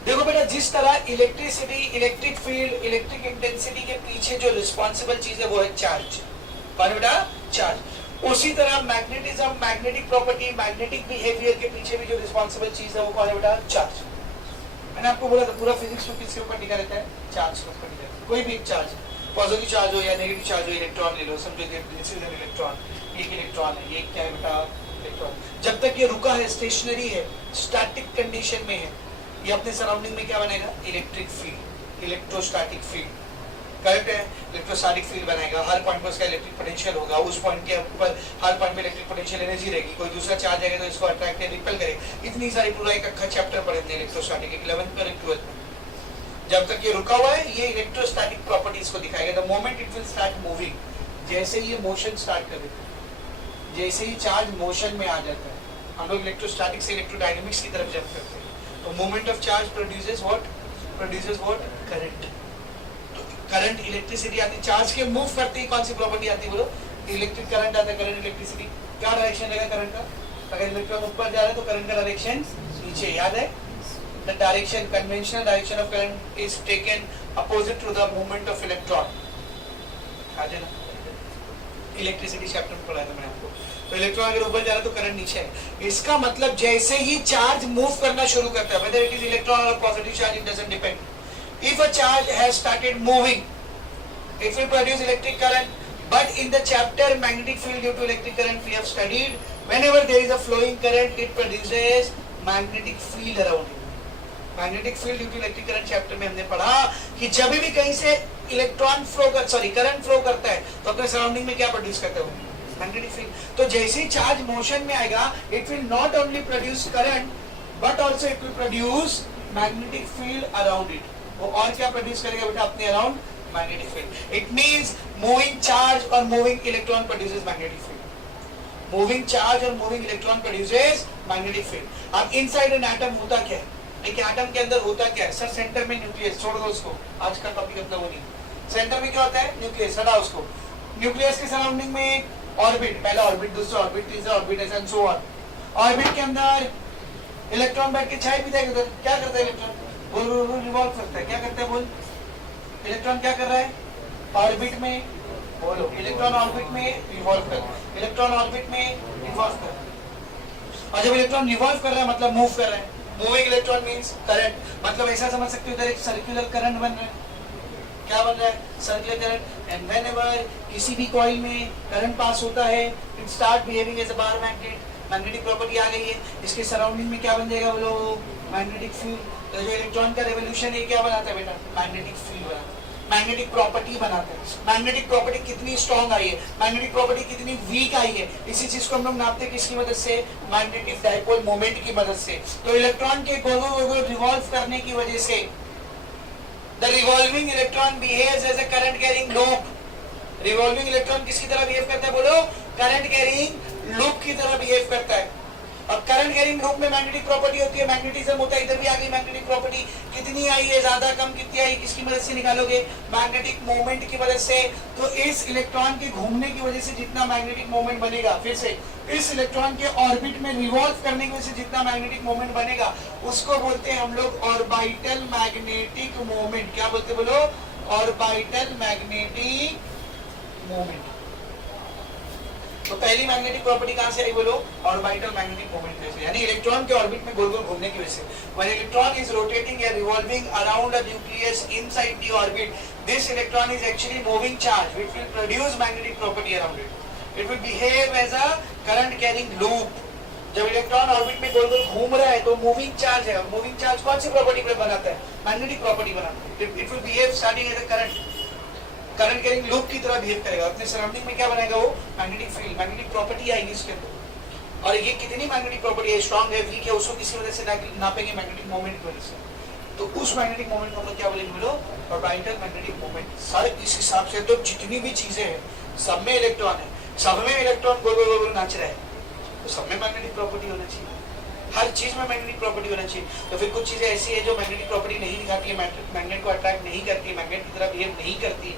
देखो बेटा, जिस तरह electricity, electric field, electric intensity के पीछे जो रिस्पॉन्सिबल चीज है वो है चार्ज। कौन बेटा, चार्ज। उसी तरह magnetism, magnetic property, magnetic behaviour के पीछे भी जो रिस्पॉन्सिबल चीज है वो कौन है बेटा, चार्ज। मैंने आपको बोला था पूरा फिजिक्स तो किसके ऊपर टिका रहता है, चार्ज के ऊपर टिका रहता है। कोई भी एक चार्ज, पॉजिटिव चार्ज हो या नेगेटिव चार्ज हो, इलेक्ट्रॉन ले लो, समझो दिस इज एन इलेक्ट्रॉन, एक इलेक्ट्रॉन है, ये क्या है बेटा, इलेक्ट्रॉन। जब तक ये रुका है, स्टेशनरी है, स्टैटिक कंडीशन में है, ये अपने सराउंडिंग में क्या बनेगा, electric field, electrostatic field. Correct है, इलेक्ट्रोस्टैटिक फील्ड बनाएगा, हर पॉइंट पर उसका इलेक्ट्रिक पोटेंशियल होगा, उस पॉइंट के ऊपर हर पॉइंट पे इलेक्ट्रिक पोटेंशियल एनर्जी रहेगी, कोई दूसरा चार्ज आएगा तो इसको अट्रैक्ट या रिपेल करेगा। इतनी सारी पूरा एक अक्खा चैप्टर पढ़े थे इलेक्ट्रोस्टैटिक, 11th और 12th में। जब तक ये रुका हुआ है, ये इलेक्ट्रोस्टैटिक प्रॉपर्टीज को दिखाएगा। The moment it will start moving, जैसे ये मोशन स्टार्ट कर देता है, जैसे ही चार्ज मोशन में आ जाता है, हम लोग इलेक्ट्रोस्टैटिक से इलेक्ट्रोडायनेमिक्स की तरफ जंप करते हैं, तो moment of charge produces what, current. तो करंट, इलेक्ट्रिसिटी आती है, चार्ज के मूव करते ही कौन सी प्रॉपर्टी आती है बोलो, इलेक्ट्रिक करंट आता है, करंट इलेक्ट्रिसिटी। क्या डायरेक्शन रहेगा करंट का, अगर इलेक्ट्रॉन ऊपर जा रहा है तो करंट का डायरेक्शन नीचे, याद है। The direction, conventional direction of current is taken opposite to the movement of electron. आज है ना, इलेक्ट्रिसिटी चैप्टर में पढ़ाया था मैंने आपको। तो इलेक्ट्रॉन अगर ऊपर जा रहा है तो करंट नीचे है। इसका मतलब जैसे ही चार्ज मूव करना शुरू करता है, whether it is electron or positive charge, it doesn't depend. If a charge has started moving, it will produce electric current. But in the chapter magnetic field due to electric current, we have studied whenever there is a flowing current, it produces magnetic field around it. Magnetic field due to electric current chapter में हमने पढ़ा कि जब भी कहीं से electron flow कर, sorry current flow करता है तो अपने सराउंडिंग में क्या प्रोड्यूस करता है वो, मैग्नेटिक फील्ड। तो जैसे ही चार्ज मोशन में आएगा, it will not only produce current but also it will produce magnetic field around it. वो और क्या प्रोड्यूस करेगा बेटा अपने around, magnetic field. It means moving charge और moving electron produces magnetic field. Moving charge और moving electron produces magnetic field. अब inside an atom होता क्या है, देखिए एटम के अंदर होता क्या है, सर सेंटर में न्यूक्लियस, छोड़ दो उसको, आज का टॉपिक अपना वो नहीं। सेंटर में क्या होता है, न्यूक्लियस, हटा उसको। न्यूक्लियस के सराउंडिंग में ऑर्बिट, पहला ऑर्बिट, दूसरा ऑर्बिट, तीसरा orbit, and so on. Orbit के अंदर इलेक्ट्रॉन बैठ के चाय पीता है, उधर क्या करता है इलेक्ट्रॉन, बोल रिवॉल्व करता है। क्या करता है बोल, इलेक्ट्रॉन क्या कर रहा है ऑर्बिट में, बोलो, इलेक्ट्रॉन ऑर्बिट में रिवॉल्व कर, इलेक्ट्रॉन ऑर्बिट में रिवॉल्व कर। और जब इलेक्ट्रॉन रिवॉल्व कर रहा है मतलब मूव कर रहा है। मूविंग इलेक्ट्रॉन मींस करंट, मतलब ऐसा समझ सकते हो इधर एक सर्कुलर करंट बन रहा है। क्या बन रहा है, सर्कुलर करंट। एंड व्हेनेवर किसी भी कॉइल में करंट पास होता है it start behaving as a bar magnet. Magnetic property आ गई है, इसके सराउंडिंग में क्या बन जाएगा बोलो, मैग्नेटिक फील्ड। तो जो इलेक्ट्रॉन का रेवोल्यूशन है क्या बनाता है बेटा, मैग्नेटिक फील्ड बनाता है, मैग्नेटिक प्रॉपर्टी बनाता है। मैग्नेटिक प्रॉपर्टी कितनी स्ट्रॉन्ग आई है, मैग्नेटिक प्रॉपर्टी कितनी वीक आई है, इसी चीज को हम लोग नापते हैं किसकी मदद से, मैग्नेटिक डाइपोल मोमेंट की मदद से। तो इलेक्ट्रॉन के गोल गोल रिवॉल्व करने की वजह से the revolving electron behaves as a current carrying loop. Revolving electron किसकी तरह बिहेव करता है बोलो, करंट कैरिंग लूप की तरह बिहेव करता है। और करंट कैरिंग लूप में मैग्नेटिक प्रॉपर्टी होती है, मैग्नेटिज्म होता है। इधर भी आ गई मैग्नेटिक प्रॉपर्टी, कितनी आई है, ज्यादा कम, कितनी आई, किसकी मदद से निकालोगे, मैग्नेटिक मोमेंट की मदद से। तो इस इलेक्ट्रॉन के घूमने की वजह से जितना मैग्नेटिक मोमेंट बनेगा, फिर से इस इलेक्ट्रॉन के ऑर्बिट में रिवॉल्व करने की वजह से जितना मैग्नेटिक मोमेंट बनेगा उसको बोलते हैं हम लोग ऑर्बिटल मैग्नेटिक मोमेंट। क्या बोलते बोलो, ऑर्बिटल मैग्नेटिक मोमेंट। तो पहली मैग्नेटिक प्रॉपर्टी कहां से आई बोलो, ऑर्बिटल मैग्नेटिक मोमेंट से, यानी इलेक्ट्रॉन के ऑर्बिट में गोल गोल घूमने की वजह से। व्हेन इलेक्ट्रॉन इज रोटेटिंग या revolving around a nucleus inside the orbit, this electron is actually moving charge which will produce magnetic property around it. It will behave as a current carrying loop. जब electron orbit में गोल गोल घूम रहा है तो moving charge है, moving charge कौन सी प्रॉपर्टी पे बनाता है, मैग्नेटिक प्रॉपर्टी बनाता है। It will behave starting as a current carrying loop की तरह बिहेव करेगा। अपने सराउंडिंग में क्या बनाएगा वो, मैग्नेटिक फील्ड, मैग्नेटिक प्रॉपर्टी आएगी इसके अंदर। और ये कितनी मैग्नेटिक प्रॉपर्टी है, स्ट्रांग है, वीक है, उसको किसी वजह से नापेंगे, मैग्नेटिक मोमेंट की वजह से। तो उस मैग्नेटिक मोमेंट को हम लोग क्या बोलेंगे बोलो, ऑर्बिटल मैग्नेटिक मोमेंट। सर इस हिसाब से तो जितनी भी चीजें हैं सब में इलेक्ट्रॉन है, सब में इलेक्ट्रॉन गोल गोल गोल नाच रहा है, तो सब में मैग्नेटिक प्रॉपर्टी होना चाहिए, हर चीज में मैग्नेटिक प्रॉपर्टी होना चाहिए। तो फिर कुछ चीजें ऐसी है जो मैग्नेटिक प्रॉपर्टी नहीं दिखाती है, मैग्नेट को अट्रैक्ट नहीं करती, मैग्नेट की तरह बिहेव नहीं करती,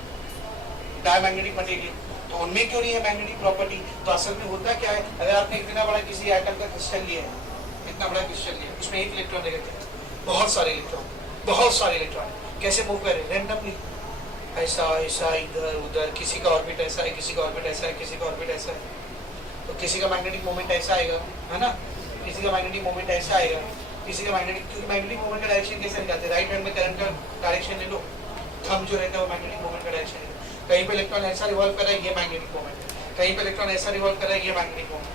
डायमैग्नेटिक मटेरियल, तो उनमें क्यों नहीं है मैग्नेटिक प्रॉपर्टी। तो असल में होता क्या है, अगर आपने इतना बड़ा किसी एटम का क्रिस्टल लिया है, इतना बड़ा क्रिस्टल लिया, उसमें एक इलेक्ट्रॉन रहेगा, बहुत सारे इलेक्ट्रॉन कैसे मूव कर रहे हैं, रैंडमली, ऐसा ऐसा, इधर उधर, किसी का ऑर्बिट ऐसा है, किसी का ऑर्बिट ऐसा है, किसी का ऑर्बिट ऐसा है। तो किसी का मैग्नेटिक मोमेंट ऐसा आएगा, है ना, किसी का मैग्नेटिक मोमेंट ऐसा आएगा, किसी का मैग्नेटिक, क्योंकि मैग्नेटिक मोमेंट का डायरेक्शन कैसे निकालते हैं, राइट हैंड में करंट का डायरेक्शन ले लो, थंब जो रहता है वो मैग्नेटिक मोमेंट का डायरेक्शन है। कहीं पे इलेक्ट्रॉन ऐसा रिवॉल्व कर रहा है, ये मैग्नेटिक मोमेंट है, कहीं पे इलेक्ट्रॉन ऐसा रिवॉल्व कर रहा है, ये मैग्नेटिक मोमेंट,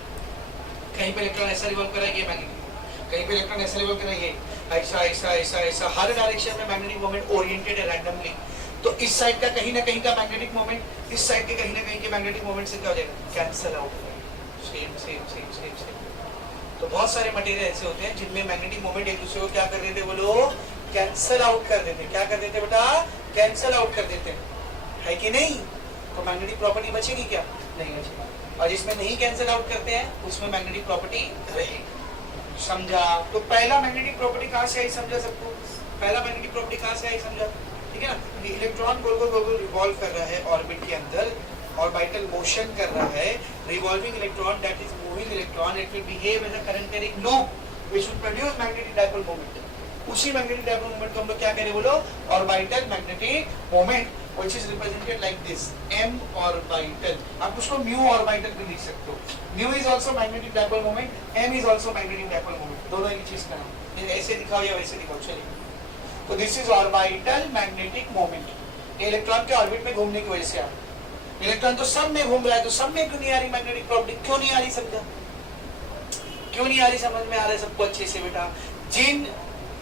कहीं पे इलेक्ट्रॉन ऐसा रिवॉल्व कर रहा है, ये मैग्नेटिक मोमेंट, कहीं पे इलेक्ट्रॉन ऐसा रिवॉल्व कर रहा है, ये ऐसा ऐसा ऐसा ऐसा, हर डायरेक्शन में मैग्नेटिक मोमेंट ओरिएंटेड है रैंडमली। तो इस साइड का कहीं ना कहीं का मैग्नेटिक मोमेंट इस साइड के कहीं ना कहीं के मैग्नेटिक मोमेंट से क्या हो जाएगा, कैंसिल आउट हो जाएगा, same same same same same. तो बहुत सारे मटेरियल ऐसे होते हैं जिनमें मैग्नेटिक मोमेंट एक दूसरे को क्या कर देते बोलो, कैंसिल आउट कर देते। क्या कर देते बेटा, कैंसिल आउट कर देते है कि नहीं। तो मैग्नेटिक प्रॉपर्टी बचेगी क्या, नहीं बचेगी। और जिसमें नहीं कैंसिल आउट करते हैं उसमें मैग्नेटिक प्रॉपर्टी रहेगी। समझा। तो पहला मैग्नेटिक प्रॉपर्टी कहां से आई, समझा सबको, पहला मैग्नेटिक प्रॉपर्टी कहां से आई समझा, ठीक है ना। इलेक्ट्रॉन गोल गोल गोल रिवॉल्व कर रहा है ऑर्बिट के अंदर, ऑर्बिटल मोशन कर रहा है, revolving electron that is moving electron, it will behave as a current carrying loop which will produce magnetic dipole moment. उसी मैग्नेटिक डाइपोल मोमेंट को हम लोग क्या कह रहे बोलो, orbital magnetic moment which is represented like this, m orbital। आप उसको mu orbital भी लिख सकते हो। mu is also magnetic dipole moment, m is also magnetic dipole moment, दोनों एक चीज का नाम, ऐसे दिखाओ या वैसे दिखाओ, चलिए। तो this is orbital magnetic moment, electron के ऑर्बिट में घूमने की वजह से आ रहा है। इलेक्ट्रॉन तो सब में घूम रहा है, तो सब में क्यों नहीं आ रही मैग्नेटिक प्रॉपर्टी, क्यों नहीं आ रही, समझा क्यों नहीं आ रही, समझ में आ रहा है सबको अच्छे से बेटा। जिन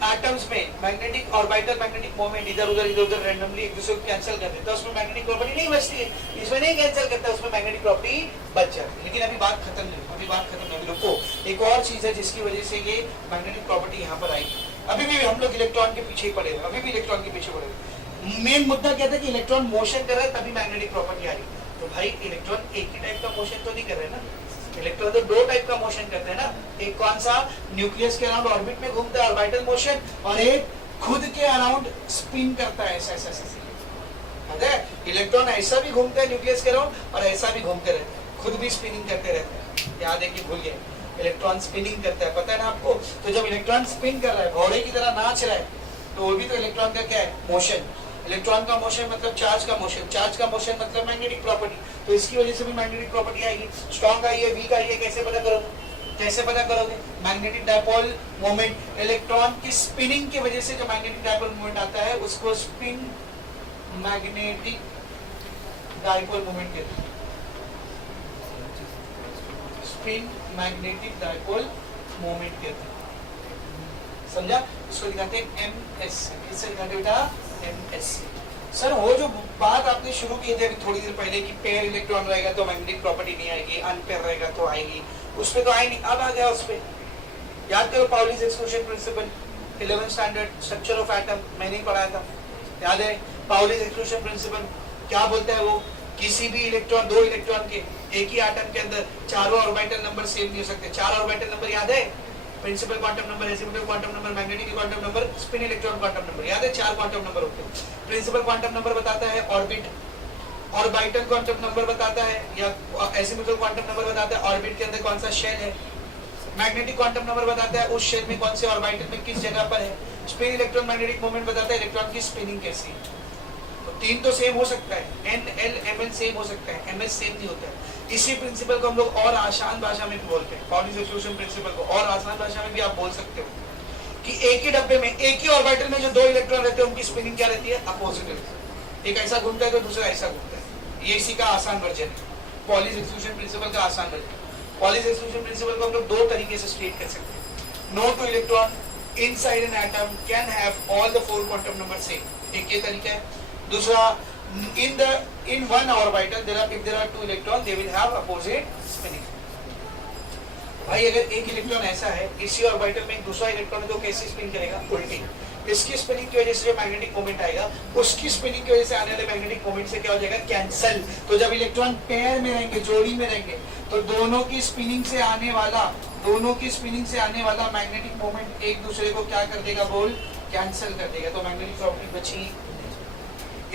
एटम्स में मैग्नेटिक ऑर्बिटल मैग्नेटिक मोमेंट इधर उधर रैंडमली एक दूसरे को कैंसिल कर देता है, उसमें मैग्नेटिक प्रॉपर्टी नहीं बचती है, इसमें नहीं कैंसिल करता, उसमें मैग्नेटिक प्रॉपर्टी बच जाती है। लेकिन अभी बात खत्म नहीं, अभी बात खत्म नहीं, रुको, एक और चीज है जिसकी वजह से ये मैग्नेटिक प्रॉपर्टी यहाँ पर आई। अभी भी हम लोग इलेक्ट्रॉन के पीछे ही पड़े हुए, अभी भी इलेक्ट्रॉन के पीछे पड़े हुए। मेन मुद्दा क्या था कि इलेक्ट्रॉन मोशन कर रहा है तभी मैग्नेटिक प्रॉपर्टी आ रही। तो भाई इलेक्ट्रॉन एक ही टाइप का मोशन तो नहीं कर रहे ना, इलेक्ट्रॉन तो दो टाइप का मोशन करते हैं ना, एक कौन सा, न्यूक्लियस के अराउंड ऑर्बिट में घूमता है ऑर्बिटल मोशन, और एक खुद के अराउंड स्पिन करता है ऐसा ऐसा ऐसा। इलेक्ट्रॉन ऐसा भी घूमता है न्यूक्लियस के अराउंड और ऐसा भी घूमते रहते हैं, खुद भी स्पिनिंग करते रहते हैं। याद है कि भूल गए, इलेक्ट्रॉन स्पिनिंग करता है, पता है ना आपको। तो जब इलेक्ट्रॉन स्पिन कर रहा है, घोड़े की तरह नाच रहा है, तो वो भी तो इलेक्ट्रॉन का क्या है, मोशन। इलेक्ट्रॉन का मोशन मतलब चार्ज का मोशन, चार्ज का मोशन मतलब मैग्नेटिक प्रॉपर्टी। तो इसकी वजह से भी मैग्नेटिक प्रॉपर्टी आएगी। स्ट्रॉन्ग आई है, वीक आई है, कैसे पता करोगे, कैसे पता करोगे, मैग्नेटिक डाइपोल मोमेंट। इलेक्ट्रॉन की स्पिनिंग की वजह से जो मैग्नेटिक डाइपोल मोमेंट आता है उसको स्पिन मैग्नेटिक डाइपोल मोमेंट कहते हैं, स्पिन मैग्नेटिक डाइपोल मोमेंट कहते हैं। समझा? इसको दिखाते हैं एमएससी। किससे दिखाते बेटा? एमएससी। सर वो जो बात आपने शुरू की थी अभी थोड़ी देर पहले कि पेयर इलेक्ट्रॉन रहेगा तो मैग्नेटिक प्रॉपर्टी नहीं आएगी, अनपेयर रहेगा तो आएगी, उस पे तो आई नहीं, अब आ गया उस पे। याद करो Pauli's exclusion principle, 11th standard, structure of atom मैंने ही पढ़ाया था, याद है? पाउलीज एक्सक्लूजन प्रिंसिपल क्या बोलता है वो? किसी भी इलेक्ट्रॉन, दो इलेक्ट्रॉन के एक ही एटम के अंदर चारों ऑर्बिटल नंबर सेम नहीं हो सकते। चार ऑर्बिटल नंबर याद है? Principal quantum number, asymptotic quantum number, magnetic quantum number, spin electron quantum number, याद है? चार क्वांटम नंबर होते हैं। प्रिंसिपल क्वांटम नंबर बताता है ऑर्बिट, ऑर्बिटल क्वांटम नंबर बताता है या एसिम्पटोटिक क्वांटम नंबर बताता है ऑर्बिट के अंदर कौन सा शेल है। मैग्नेटिक क्वांटम नंबर बताता है उस शेल में कौन से ऑर्बिटल में किस जगह पर है। स्पिन इलेक्ट्रॉन मैग्नेटिक मोमेंट बताता है इलेक्ट्रॉन की स्पिनिंग कैसी है। तो तीन तो सेम हो सकता है, N L M L same हो सकता है, एम एस सेम नहीं होता है। इसी प्रिंसिपल को हम लोग और आसान भाषा में भी बोलते हैं, पाउलीज एक्सक्लूजन प्रिंसिपल को और आसान भाषा में भी आप बोल सकते हो कि एक ही डब्बे में, एक ही ऑर्बिटल में जो दो इलेक्ट्रॉन रहते हैं उनकी स्पिनिंग क्या रहती है? अपोजिट। एक ऐसा घूमता है तो दूसरा ऐसा घूमता है। ये इसी का आसान वर्जन है, पाउलीज एक्सक्लूजन प्रिंसिपल का आसान वर्जन। पाउलीज एक्सक्लूजन प्रिंसिपल को हम लोग दो तरीके से स्टेट कर सकते हैं। No two electron inside an atom can have all the four quantum numbers same, एक ये तरीका है। दूसरा, in one orbital if there are two electrons they will have opposite spinning। भाई अगर एक इलेक्ट्रॉन ऐसा है इसी ऑर्बिटल में एक दूसरा इलेक्ट्रॉन है तो कैसे स्पिन करेगा? उल्टी। इसकी स्पिनिंग की वजह से जो मैग्नेटिक मोमेंट आएगा उसकी स्पिनिंग की वजह से आने वाले मैग्नेटिक मोमेंट से क्या हो जाएगा? कैंसल। तो जब इलेक्ट्रॉन पेयर में रहेंगे, जोड़ी में रहेंगे, तो दोनों की स्पिनिंग से आने वाला मैग्नेटिक मोमेंट एक दूसरे को क्या कर देगा? बोल, कैंसिल कर देगा। तो मैग्नेटिक प्रॉपर्टी बची।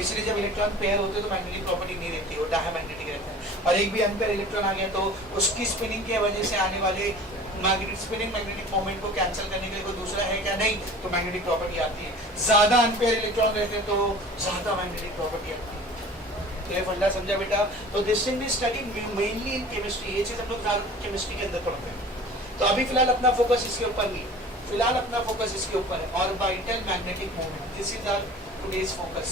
इसलिए जब इलेक्ट्रॉन पेयर होते हैं तो मैग्नेटिक प्रॉपर्टी नहीं रहती, वो डायमैग्नेटिक रहता है। और एक भी अनपेयर इलेक्ट्रॉन आ गया तो उसकी स्पिनिंग की वजह से आने वाले मैग्नेटिक मोमेंट को कैंसिल करने के लिए कोई दूसरा है क्या? नहीं, तो मैग्नेटिक प्रॉपर्टी आती है। ज्यादा अनपेयर इलेक्ट्रॉन रहते हैं तो ज्यादा मैग्नेटिक प्रॉपर्टी आती है। तो ये फंडा समझा बेटा? तो this thing we study mainly in chemistry, ये चीज हम लोग केमिस्ट्री के अंदर पढ़ते हैं। तो अभी फिलहाल अपना फोकस इसके ऊपर नहीं, फिलहाल अपना फोकस इसके ऊपर है, orbital magnetic moment. This is our today's focus.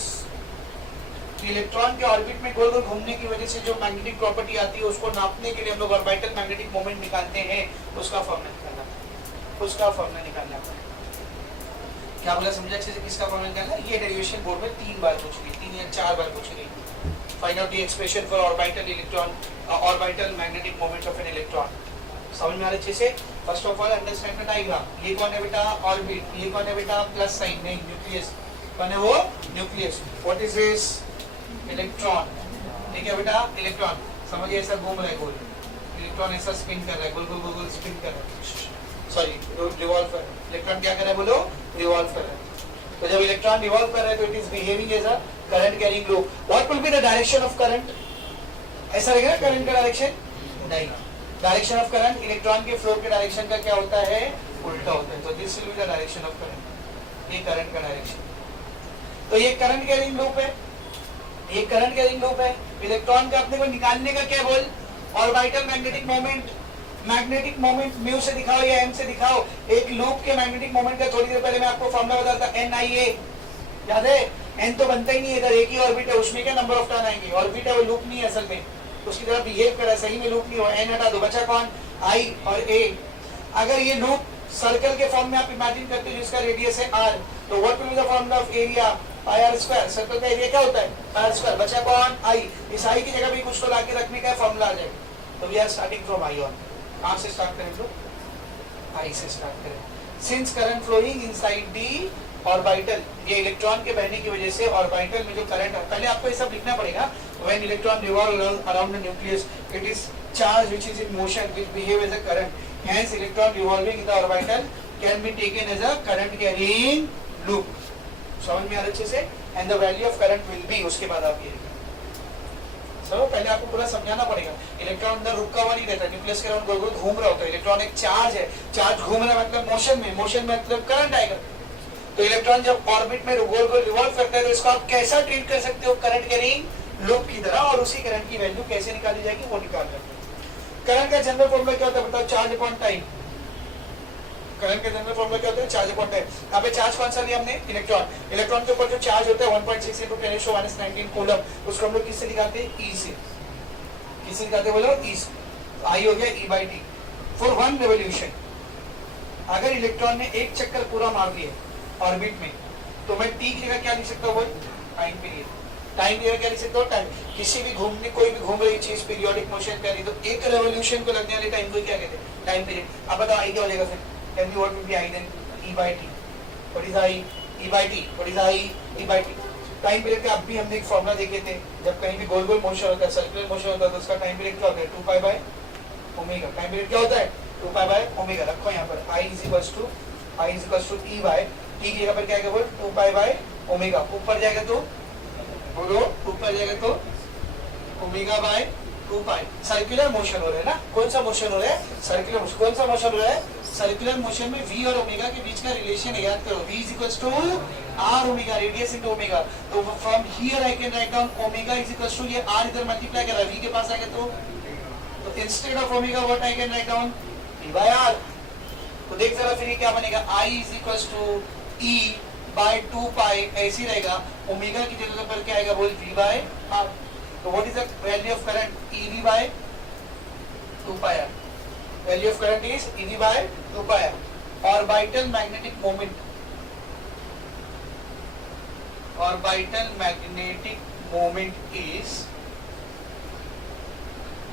Electron के ऑर्बिट में गोल गोल घूमने की वजह से जो मैग्नेटिक प्रॉपर्टी आती है उसको नापने के लिए हम लोग ऑर्बिटल मैग्नेटिक मोमेंट निकालते हैं, उसका फॉर्मूला निकालना है। क्या बोला समझा अच्छे से? किसका फॉर्मूला निकालना है? ये डेरिवेशन बोर्ड में 3 बार पूछ गई, 3 या 4 बार पूछ गई। Find out the expression for orbital electron, orbital magnetic moment of an electron. समझ में आ रहा अच्छे से? First of all understand the diagram. ये कौन है बेटा? ऑर्बिट। ये कौन है बेटा? प्लस साइन, नहीं न्यूक्लियस। कौन है वो? Nucleus. What is this? Electron. ठीक है बेटा, इलेक्ट्रॉन। समझिए ऐसा घूम रहा है गोल, इलेक्ट्रॉन ऐसा स्पिन कर रहा है, गोल गोल गोल गोल स्पिन कर रहा है, सॉरी रिवॉल्व कर रहा है। इलेक्ट्रॉन क्या कर रहा है? बोलो, रिवॉल्व कर रहा है। तो जब इलेक्ट्रॉन रिवॉल्व कर रहा है तो it is behaving as a current carrying loop. What will be the direction of current? ऐसा रहेगा करंट का डायरेक्शन? नहीं, डायरेक्शन ऑफ करंट इलेक्ट्रॉन के फ्लो के डायरेक्शन का क्या होता है? उल्टा होता है। तो this will be the direction of current, ये करंट का डायरेक्शन। तो ये करंट कैरिंग लूप है, ये करंट कैरिंग लूप है। इलेक्ट्रॉन का अपने को निकालने का क्या बोल? Orbital magnetic moment. Magnetic moment mu से दिखाओ या एम से दिखाओ। एक लूप के मैग्नेटिक मोमेंट का थोड़ी देर पहले मैं आपको फॉर्मूला बताता था, NIA, याद है? एन तो बनता ही नहीं है, इधर एक ही ऑर्बिट है, उसमें क्या नंबर ऑफ टर्न आएंगे? ऑर्बिट है, वो लूप नहीं है असल में, उसकी तरह बिहेव कर रहा है, सही में लूप नहीं हो। एन हटा दो, बचा कौन? I और A। अगर ये लूप सर्कल के फॉर्म में आप इमेजिन करते हो जिसका रेडियस है R, तो what will be the formula of area? Pi R square. Circle का एरिया क्या होता है? Pi R square. बचा कौन? I। इस I की जगह भी कुछ तो लाके रखने का फॉर्मूला आ जाएगा। तो we are starting from I on. कहां से स्टार्ट करें? तो I से स्टार्ट करें। Since current flowing inside the orbital, ये इलेक्ट्रॉन के बहने की वजह से ऑर्बिटल में जो करंट है, पहले आपको ये सब लिखना पड़ेगा। When electron revolve around the nucleus, it is charge which is in motion which behave as a current, hence electron revolving in the orbital can be taken as a current carrying loop. समझ में आ रहा अच्छे से? And the value of current will be, उसके बाद आप ये सब पहले आपको पूरा समझाना पड़ेगा। इलेक्ट्रॉन अंदर रुका हुआ नहीं रहता, न्यूक्लियस के अराउंड गोल गोल घूम रहा होता है। इलेक्ट्रॉन एक चार्ज है, चार्ज घूम रहा है मतलब मोशन में, मोशन में मतलब करंट आएगा। तो इलेक्ट्रॉन जब ऑर्बिट में गोल गोल रिवॉल्व करता है तो इसको आप कैसा ट्रीट कर सकते हो? करंट कैरिंग लूप की तरह। और उसी करंट की वैल्यू कैसे निकाली जाएगी वो निकाल सकते हो। करंट का जनरल फॉर्मूला क्या होता है बताओ? Charge upon time. करंट का जनरल फॉर्मूला क्या होता है, चार्ज अपॉन टाइम। यहाँ पे चार्ज कौन सा लिया हमने, इलेक्ट्रॉन। इलेक्ट्रॉन के ऊपर जो चार्ज होता है 1.6 × 10⁻⁹ कूलम, उसको हम लोग किससे दिखाते हैं, ई से। किससे दिखाते हैं बोलो, ई से। आई हो गया E/T फॉर 1 रेवोल्यूशन। अगर इलेक्ट्रॉन ने एक चक्कर पूरा मार लिया ऑर्बिट में, तो मैं टी की जगह क्या लिख सकता हूँ, टाइम पीरियड। टाइम पीरियड क्या लिख सकता हूँ, टाइम। किसी भी घूमने, कोई भी घूम रही चीज पीरियोडिक मोशन पे आ रही, तो एक रेवोल्यूशन को लगने वाले टाइम को क्या कहते हैं, टाइम पीरियड। अब बताओ आई क्या हो जाएगा फिर, tell me what will be I then, E/T। What is I, E/T। What is I, E/T। Time period का अब भी हमने एक फॉर्मूला देखे थे, जब कहीं भी गोल गोल मोशन होता है, सर्कुलर मोशन होता है, तो उसका टाइम पीरियड क्या होता है, 2π/ω। टाइम पीरियड क्या होता है, 2π/ω। रखो यहाँ पर I = E/T की जगह पर क्या आएगा बोल, 2π/ω। ऊपर जाएगा तो बोलो, ऊपर जाएगा तो ω/2π। सर्कुलर मोशन हो रहा है ना, कौन सा मोशन हो रहा है, सर्कुलर मोशन। कौन सा मोशन हो रहा है, सर्कुलर मोशन में v और ओमेगा के बीच का रिलेशन है, याद करो, v = r ω, radius into omega. तो from here I can write down omega = ये r इधर मल्टीप्लाई कर रहा है v के पास आएगा, तो instead of omega what I can write down, v/r। तो देख जरा फिर ये क्या बनेगा, I = E/2π ऐसी रहेगा, ओमेगा की जगह पर क्या आएगा बोल, v/r। तो what is the value of current, EV/2πr। Value of current is EV/2πr। Orbital magnetic moment, orbital magnetic moment is,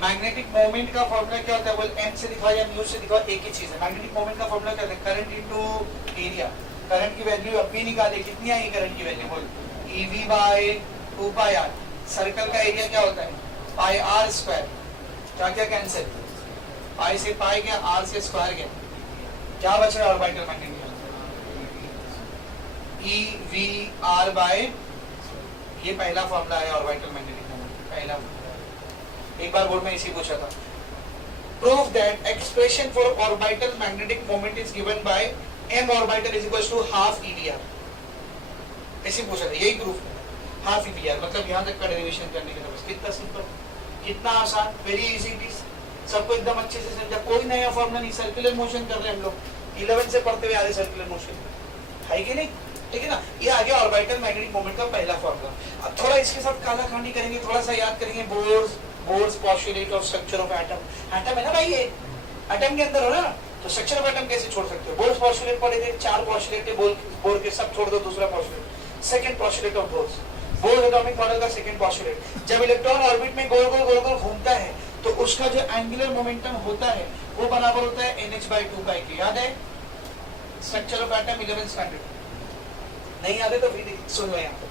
magnetic moment का फॉर्मूला क्या होता है बोल, m से दिखाओ या म्यू से दिखाओ, एक ही चीज है। मैग्नेटिक मोमेंट का फॉर्मूला क्या होता है, करंट इनटू एरिया। करंट की वैल्यू अभी निकाले, कितनी आई करंट की वैल्यू बोल, EV/2πr। सर्कल का एरिया क्या होता है, πr²। क्या क्या कैंसिल, पाई से पाई गया, r से स्क्वायर गया, क्या बच रहा है ऑर्बिटल मैग्नेटिक, EV/r। ये पहला फॉर्मूला है ऑर्बिटल मैग्नेटिक मोमेंट, पहला। एक बार बोर्ड में इसी पूछा था, prove that expression for orbital magnetic moment is given by m orbital = ½ EVR। ऐसे पूछा था, यही प्रूफ है, ½ EVR। मतलब यहाँ तक का डेरिवेशन करने के लिए बस कितना सिंपल, कितना आसान, वेरी इजी इट इज। सबको एकदम अच्छे से समझा, कोई नया फॉर्मूला नहीं। सर्कुलर मोशन कर रहे हैं हम लोग, 11 से पढ़ते हुए आ रहे सर्कुलर मोशन, है कि नहीं, ठीक है ना। ये आ गया ऑर्बिटल मैग्नेटिक मोमेंट का पहला फॉर्मूला। अब थोड़ा इसके साथ काला खानी करेंगे, थोड़ा सा याद करेंगे Bohr's postulate of structure of atom. Atom है ना भाई, ये एटम के अंदर हो ना, तो स्ट्रक्चर ऑफ एटम कैसे छोड़ सकते हो। बोर्स पोस्टुलेट पढ़े थे, 4 पोस्टुलेट थे बोर के, सब छोड़ दो, दूसरा postulate, second postulate of bourse atomic model का सेकंड पोस्टुलेट। जब इलेक्ट्रॉन ऑर्बिट में गोल गोल घूमता है, तो उसका जो एंगुलर मोमेंटम होता है वो बराबर होता है NH/2π के। याद है structure of atom 11th standard, नहीं याद है तो फिर सुन लो। यहाँ पे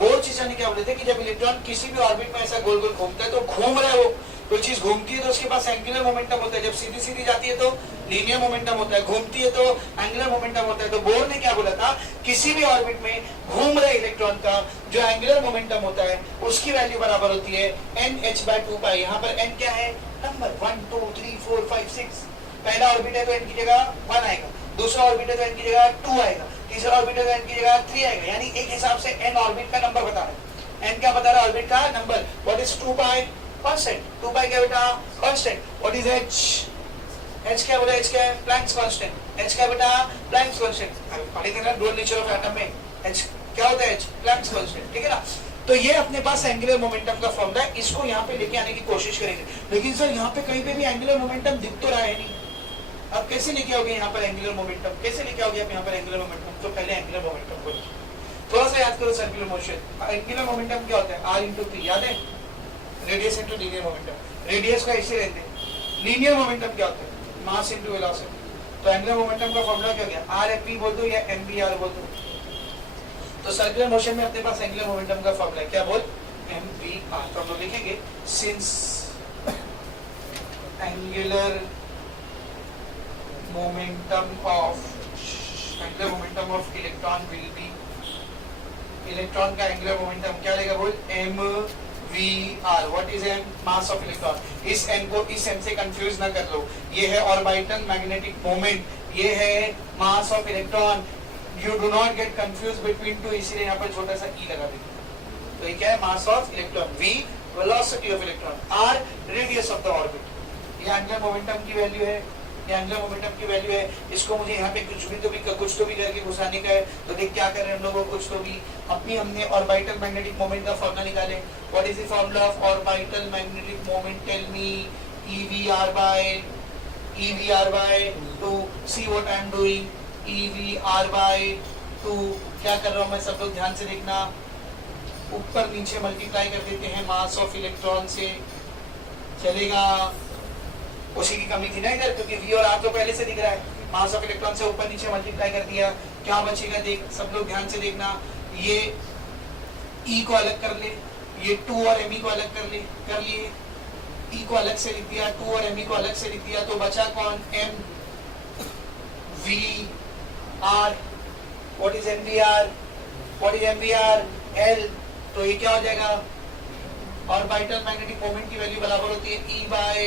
बोर चीजा ने क्या बोले थे कि जब इलेक्ट्रॉन किसी भी ऑर्बिट में ऐसा गोल गोल घूमता है, तो घूम रहा है वो, कोई चीज घूमती है तो उसके पास एंगुलर मोमेंटम होता है। जब सीधी सीधी जाती है तो लीनियर मोमेंटम होता है, घूमती है तो एंगुलर मोमेंटम होता है। तो बोर ने क्या बोला था, किसी भी ऑर्बिट में घूम रहे इलेक्ट्रॉन का जो एंगुलर मोमेंटम होता है उसकी वैल्यू बराबर होती है NH/2π। यहाँ पर n क्या है, नंबर 1 2 3 4 5 6। पहला ऑर्बिट है तो n की जगह 1 आएगा, दूसरा ऑर्बिट है तो n की जगह 2 आएगा, तीसरा ऑर्बिट है तो n की जगह 3 आएगा। यानी एक हिसाब से n ऑर्बिट का नंबर बता रहा है। n क्या बता रहा है, ऑर्बिट का नंबर। What is 2π, constant. 2π क्या बेटा, constant. What is h, h क्या बोला, h क्या है, प्लैंक्स कांस्टेंट। h क्या बेटा, प्लैंक्स कांस्टेंट। अभी पढ़े थे ना डोल नेचर ऑफ एटम में, h क्या होता है, h प्लैंक्स कांस्टेंट, ठीक है ना। तो ये अपने पास एंगुलर मोमेंटम का फॉर्मूला है, इसको यहाँ पे लेके आने की कोशिश करेंगे। लेकिन सर यहाँ पे कहीं पे भी एंगुलर मोमेंटम दिख तो रहा है नहीं, अब कैसे लेके आओगे यहाँ पर एंगुलर मोमेंटम, कैसे लेके आओगे आप यहाँ पर एंगुलर मोमेंटम। तो पहले एंगुलर मोमेंटम को थोड़ा सा याद करो, सर्कुलर मोशन। एंगुलर मोमेंटम क्या होता है, r/p, याद है, radius into linear momentum. Radius का ऐसे रहते हैं। लीनियर मोमेंटम क्या होता है, मास इनटू वेलोसिटी। तो एंगुलर मोमेंटम का फॉर्मूला क्या हो गया, r/p बोल दो या mvr बोल दो। तो सर्कुलर मोशन में अपने पास एंगुलर मोमेंटम का फॉर्मूला है, क्या बोल, mvr। तो हम लोग लिखेंगे since angular momentum of electron will be, electron का एंगुलर मोमेंटम क्या लेगा बोल, mvr। What is m, mass of electron. इस m को इस m से कंफ्यूज ना कर लो, ये है ऑर्बिटल मैग्नेटिक मोमेंट, ये है मास of electron. You do not get confuse between two, इसीलिए यहाँ पर छोटा सा e लगा देते। तो ये क्या है, मास of electron, v velocity of electron, r radius of the orbit. ये एंगुलर मोमेंटम की वैल्यू है, ये एंगुलर मोमेंटम की वैल्यू है, इसको मुझे यहाँ पे कुछ तो भी करके घुसाने का है। तो देख क्या कर रहे हैं हम लोगों, कुछ तो भी। अभी हमने ऑर्बिटल मैग्नेटिक मोमेंट का फॉर्मूला निकाले। What is the formula of orbital magnetic moment? Tell me. EVR by 2। See what I am doing, EVR by 2। क्या कर रहा हूँ मैं, सब लोग ध्यान से देखना। ऊपर नीचे मल्टीप्लाई कर देते हैं मास ऑफ इलेक्ट्रॉन से, चलेगा? उसी की कमी थी ना इधर, क्योंकि V और R तो पहले से दिख रहा है। मास ऑफ इलेक्ट्रॉन से ऊपर नीचे मल्टीप्लाई कर दिया, क्या बचेगा देख, सब लोग ध्यान से देखना। ये E को अलग कर ले, ये 2 और Me को अलग कर लिए। E को अलग से लिख दिया, 2 और Me को अलग से लिख दिया, तो बचा कौन? M V R। What is MVR? L। तो ये क्या हो जाएगा? ऑर्बिटल मैग्नेटिक मोमेंट की वैल्यू बराबर होती है E by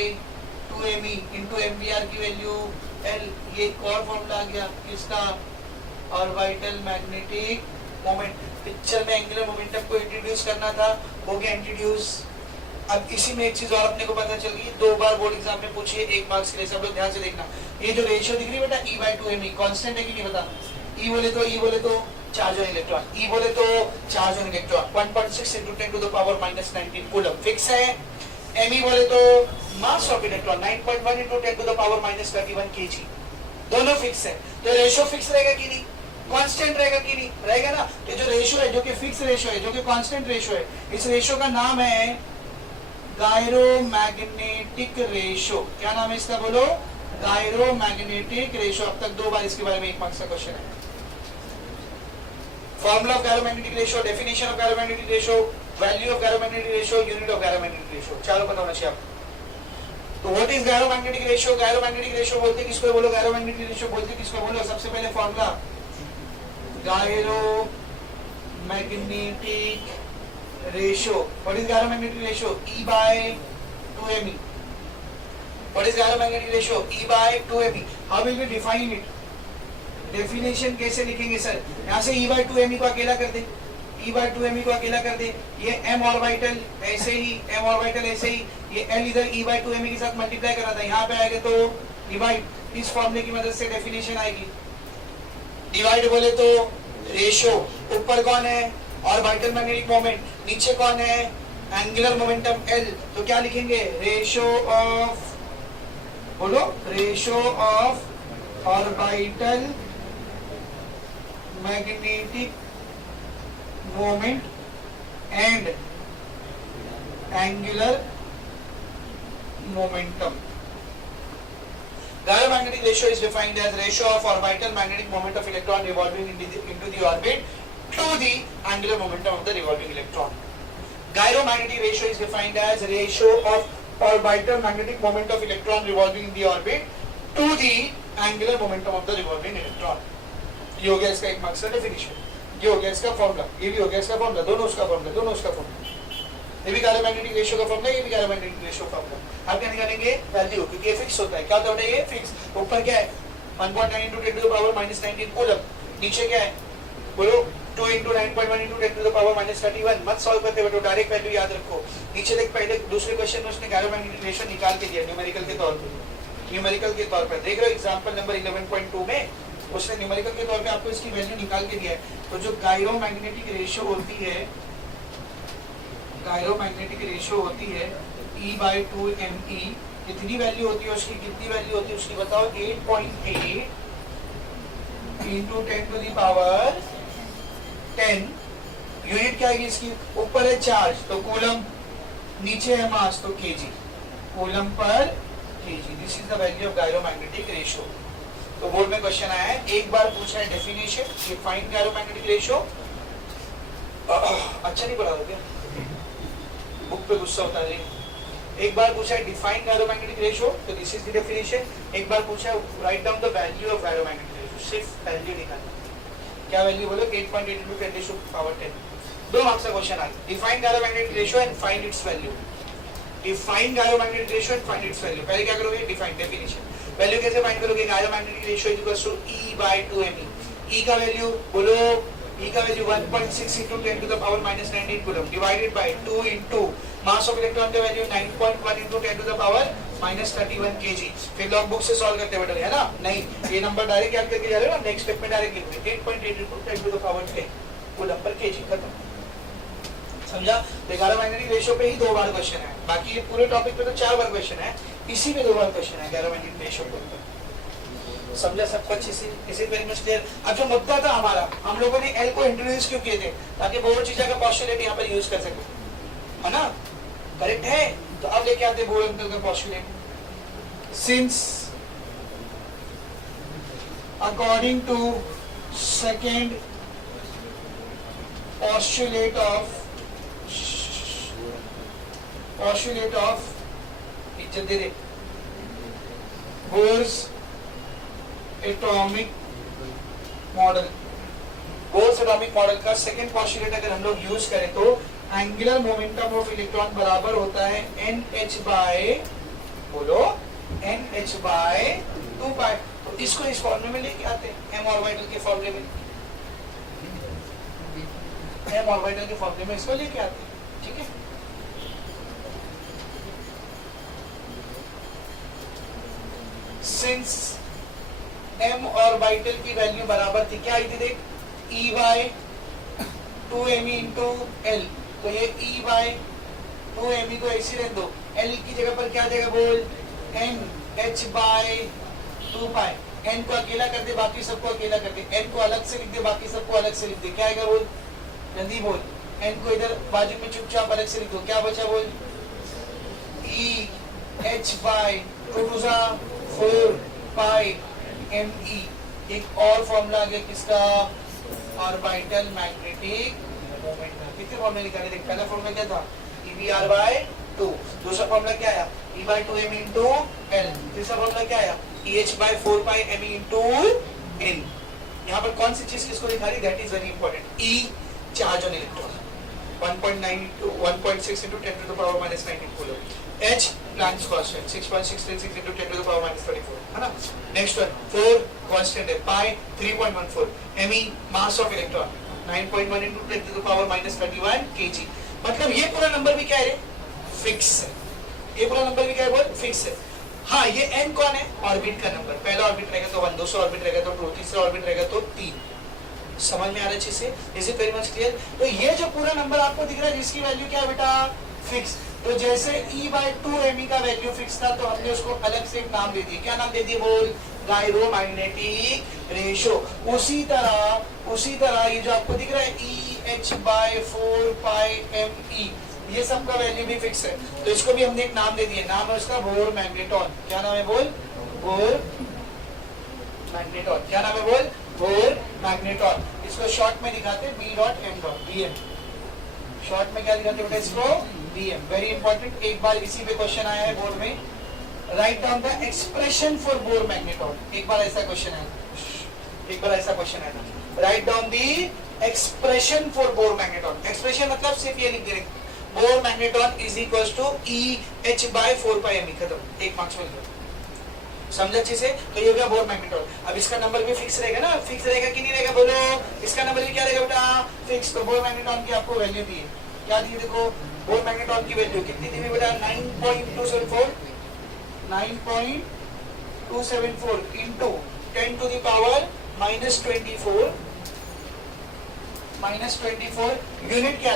2me into MVR की वैल्यू L। ये एक और फॉर्मूला आ गया किसका? Orbital magnetic moment. पिक्चर में एंगुलर मोमेंटम को इंट्रोड्यूस करना था, हो गया इंट्रोड्यूस। अब इसी में एक चीज और अपने को पता चल गई, 2 बार बोर्ड एग्जाम में पूछी है 1 मार्क्स के लिए, सब लोग ध्यान से देखना। ये जो रेशियो दिख रही है बेटा, E by 2me कांस्टेंट है कि नहीं बता? E बोले तो चार्ज ऑन इलेक्ट्रॉन, E बोले तो charge on electron. 1.6 into 10 to the power -19 coulomb fix है। Me बोले तो मास of electron 9.1 into 10 to the power -31 kg, दोनों फिक्स है। तो रेशियो फिक्स रहेगा कि नहीं, कांस्टेंट रहेगा कि नहीं? रहेगा ना। तो जो रेशियो है, जो कि फिक्स रेशियो है, जो कि कांस्टेंट रेशियो है, इस रेशियो का नाम है गायरोमैग्नेटिक रेशियो। क्या नाम है इसका, बोलो? Gyromagnetic ratio. अब तक 2 बार इसके बारे में 1 मार्क्स का क्वेश्चन है। Formula of gyromagnetic ratio, definition of gyromagnetic ratio, value of gyromagnetic ratio, unit of gyromagnetic ratio, चारों पता होना चाहिए आपको। तो what is gyromagnetic ratio? Gyromagnetic ratio बोलते किसको बोलो? गायरोमैग्नेटिक रेशियो बोलते किसको बोलो? सबसे पहले formula gyromagnetic ratio. What is gyromagnetic ratio? E by 2me। What is gyromagnetic ratio? E by 2me। How will we define it? Definition कैसे लिखेंगे सर? यहाँ से E by 2me को अकेला कर दे, E by 2me को अकेला कर दे। ये M ऑर्बिटल ऐसे ही, M ऑर्बिटल ऐसे ही, ये L इधर E by 2me के साथ मल्टीप्लाई करा था, यहाँ पे आएगा तो डिवाइड। इस फॉर्मूले की मदद से डेफिनेशन आएगी। डिवाइड बोले तो रेशियो। ऊपर कौन है? Orbital magnetic moment. नीचे कौन है? Angular momentum L। तो क्या लिखेंगे? रेशियो ऑफ, बोलो, ratio of orbital magnetic moment and angular momentum. Gyromagnetic ratio is defined as ratio of orbital magnetic moment of electron revolving into the orbit to the angular momentum of the revolving electron. Gyromagnetic ratio is defined as ratio of orbital magnetic moment of electron revolving in the orbit to the angular momentum of the revolving electron. ये हो गया इसका 1 marks का definition, ये हो गया इसका formula, ये भी हो गया इसका फॉर्मूला, दोनों उसका फॉर्मूला, दोनों उसका फॉर्मूला। ये भी गायरोमैग्नेटिक रेशियो का फॉर्मूला, ये भी गायरोमैग्नेटिक रेशियो का फॉर्मूला। आप क्या निकालेंगे? वैल्यू, क्योंकि ये फिक्स होता है। क्या होता है ये? फिक्स। ऊपर क्या है? 1.9 into 10 to the power -19 coulomb. नीचे क्या है? बोलो 2 into 9.1 into 10 to the power -31। मत सॉल्व करते बेटो, डायरेक्ट वैल्यू याद रखो। नीचे देख, पहले दूसरे क्वेश्चन में उसने गायरोमैग्नेटिक रेशियो निकाल के दिया न्यूमेरिकल के तौर पर। न्यूमेरिकल के तौर पर देख रहे हो, एग्जांपल नंबर 11.2 में उसने न्यूमेरिकल के तौर पे आपको इसकी वैल्यू निकाल के दिया है। तो जो गायरोमैग्नेटिक रेशियो होती है, गायरोमैग्नेटिक रेशियो होती है E by 2me, कितनी वैल्यू होती है उसकी? कितनी वैल्यू होती है उसकी बताओ? 8.8 into 10 to the power 10। Unit क्या आएगी इसकी? ऊपर है चार्ज तो कूलम, नीचे है मास तो KG, coulomb per KG. This is the value of gyromagnetic ratio. तो बोर्ड में क्वेश्चन आया है, एक बार पूछा है डेफिनेशन, डिफाइन गायरोमैग्नेटिक रेशियो। अच्छा नहीं पढ़ा हो क्या? बुक पे गुस्सा होता है। एक बार पूछा है डिफाइन गायरोमैग्नेटिक रेशियो, तो दिस इज द डेफिनेशन। एक बार पूछा है right down the value of gyromagnetic ratio, सिर्फ वैल्यू निकालना। क्या वैल्यू बोलो? 8.8 into 10 to the power 10। 2 marks का क्वेश्चन आ गया। Define gyromagnetic ratio and find its value. Define gyromagnetic ratio and find its value. पहले क्या करोगे? Define, definition. वैल्यू कैसे फाइंड करोगे? Gyromagnetic ratio equals to E by 2me। E का value बोलो, E का value 1.6 into 10 to the power -19 coulomb divided by 2 into mass of electron का value 9.1 into 10 to the power -31 kg। फिर log book से solve करते बेटा, है ना? नहीं, ये नंबर डायरेक्ट याद करके जा रहे हो ना, नेक्स्ट स्टेप में डायरेक्ट लिखोगे 8.82 10 to the power 10 वो नंबर kg, खत्म। समझा? तो 11 मैग्नेटिक रेशियो पे ही 2 बार क्वेश्चन है, बाकी ये पूरे टॉपिक पे तो 4 बार क्वेश्चन है, इसी में 2 बार क्वेश्चन है 11 मैग्नेटिक रेशियो के ऊपर। समझा सबको अच्छे से? इसी वेरी मच क्लियर। अब जो मुद्दा था हमारा, हम लोगों ने एल को इंट्रोड्यूस क्यों किए थे? ताकि बोर चीजा का पोस्टुलेट यहाँ पर यूज कर सके, है ना? करेक्ट है? तो अब लेके आते बोर अंकल का पोस्टुलेट। Since according to second postulate of इज्जत दे दे Bohr's atomic model. Bohr's atomic model का सेकेंड पोस्टुलेट अगर हम लोग यूज करें तो एंगुलर मोमेंटम ऑफ इलेक्ट्रॉन बराबर होता है NH बाय, बोलो, NH बाय 2 पाई। तो इसको इस फॉर्मूले में लेके आते हैं, m ऑर्बिटल के फॉर्मूले में, m ऑर्बिटल के फॉर्मूले में इसको लेके आते हैं, ठीक है? सिंस m ऑर्बिटल की वैल्यू बराबर थी, क्या आई थी देख, E bye 2me into L, तो ये E बाय 2me को ऐसे रहने दो, L की जगह पर क्या देगा बोल, NH बाय 2 पाई। n को अकेला कर दे, बाकी सबको अकेला कर दे, n को अलग से लिख दे, बाकी सबको अलग से लिख दे, क्या आएगा बोल, जल्दी बोल। n को इधर बाजू में चुपचाप अलग से लिख दो, क्या बचा बोल, E H by 2 to 4 pi me। एक और फॉर्मूला आ गया किसका, ऑर्बिटल मैग्नेटिक मोमेंट का। कितने फॉर्मूले निकाले देख, पहला फॉर्मूला क्या था, EVR बाय 2, दूसरा फॉर्मूला क्या आया, E by 2m into L, तीसरा फॉर्मूला क्या आया, EH by 4 pi me into N। यहाँ पर कौन सी चीज किसको दिखा रही, that is very important. E charge on electron 1.6 into 10 to the power minus 19 coulomb. H Planck's constant 6.636 into 10 to the power minus 34, है ना? नेक्स्ट वन 4 कांस्टेंट है, पाई 3.14, Me mass of electron 9.1 into 10 to the power minus 31 kg। मतलब ये पूरा number भी क्या है, fix है, ये पूरा नंबर भी क्या है बोल, फिक्स है। हाँ, ये n कौन है, ऑर्बिट का नंबर, पहला ऑर्बिट रहेगा तो 1, दूसरा ऑर्बिट रहेगा तो 2, तीसरा ऑर्बिट रहेगा तो 3। समझ में आ रहा है अच्छे से? Is it very much clear? तो ये जो पूरा नंबर आपको दिख रहा है जिसकी वैल्यू क्या है बेटा, फिक्स। तो जैसे E बाय 2me का वैल्यू फिक्स था, तो हमने उसको अलग से एक नाम दे दिया, क्या नाम दे दिया बोल, गायरोमैग्नेटिक रेशियो। उसी तरह ये जो आपको दिख रहा है EH बाय 4 पाई me, ये सब का वैल्यू भी फिक्स है, तो इसको भी हमने एक नाम दे दिया, नाम है उसका बोर मैग्नेटॉन। क्या नाम है बोल, बोर मैग्नेटॉन। क्या नाम है बोल, बोर मैग्नेटॉन। इसको शॉर्ट में दिखाते हैं B.M. BM, शॉर्ट में क्या दिखाते बेटा इसको, BM। वेरी इंपॉर्टेंट, एक बार इसी पे क्वेश्चन आया है बोर्ड में, write down the expression for Bohr magneton. एक बार ऐसा क्वेश्चन आया, write down the expression for Bohr magneton. Expression मतलब सिर्फ ये लिख दे, Bohr magneton is equal to EH by 4 pi me, खत्म, 1 मार्क्स मिल गया। समझा अच्छे से? तो ये हो गया बोर मैग्नेटॉन। अब इसका नंबर भी फिक्स रहेगा ना, फिक्स रहेगा कि नहीं रहेगा बोलो, इसका नंबर भी क्या रहेगा बेटा, फिक्स। तो बोर मैग्नेटॉन की आपको वैल्यू दी है, क्या दी, देखो बोर मैग्नेटॉन की वैल्यू कितनी दी बेटा, 9.274 into 10 to the power minus 24 unit क्या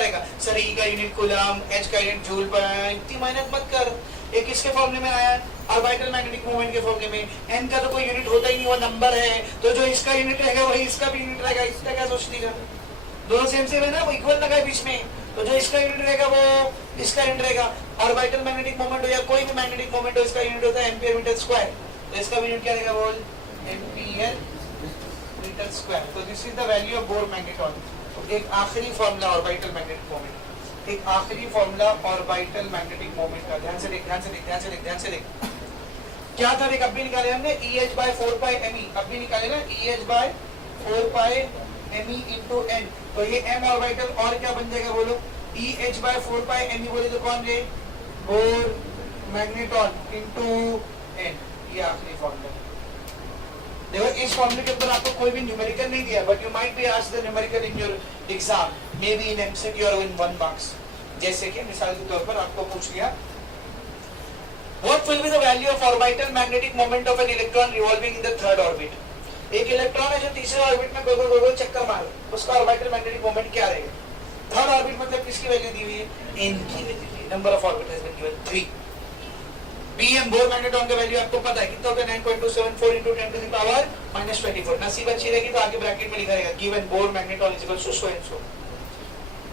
रहेगा, सर E का यूनिट कूलम, H का यूनिट जूल पर, इतनी मेहनत मत कर। एक किसके फॉर्मूले में आया, ऑर्बिटल मैग्नेटिक मोमेंट के फॉर्मूले में। n का तो कोई यूनिट होता ही नहीं, वो नंबर है, तो जो इसका यूनिट रहेगा वही इसका भी यूनिट रहेगा। इसका क्या सोच देगा, दोनों सेम है ना, वो इक्वल लगा है बीच में, तो जो इसका यूनिट रहेगा वो इसका यूनिट रहेगा। ऑर्बिटल मैग्नेटिक मोमेंट हो या कोई भी मैग्नेटिक मोमेंट हो, इसका यूनिट होता है एम्पियर मीटर स्क्वायर, तो इसका यूनिट क्या रहेगा बोल, एम्पियर मीटर स्क्वायर। तो this is the value of bore magneton. तो एक आखिरी फॉर्मूला ऑर्बिटल मैग्नेटिक मोमेंट, एक आखिरी फॉर्मूला ऑर्बिटल मैग्नेटिक मोमेंट का, ध्यान से देख क्या था, देख अब भी निकाले हमने EH बाय 4 पाई me, अब भी निकाले ना EH by 4 pi me into n। तो ये m ऑर्बिटल और क्या बन जाएगा बोलो, EH बाय 4 पाई me बोले तो कौन है, बोर मैग्नेटॉन इंटू n। ये आखिरी फॉर्मूला। देखो इस फॉर्मूले के ऊपर आपको कोई भी न्यूमेरिकल नहीं दिया, but you might be asked the numerical in your exam, may be in MCQ और इन 1 मार्क्स। जैसे कि मिसाल के तौर पर आपको पूछ लिया What will be the value of orbital magnetic moment of an electron revolving in the third orbit? एक इलेक्ट्रॉन है जो तीसरे ऑर्बिट में गोल गोल गोल चक्कर मार, उसका ऑर्बिटल मैग्नेटिक मोमेंट क्या रहेगा? थर्ड ऑर्बिट मतलब किसकी वैल्यू दी हुई है? n की वैल्यू दी है. Number of orbit has been given 3. Bm Bohr magnetron का वैल्यू आपको पता है कितना होता है? 9.274 into 10 to the power -24. नसीब अच्छी रहेगी तो आगे ब्रैकेट में लिखा रहेगा given Bohr magnetron is equal to so and so.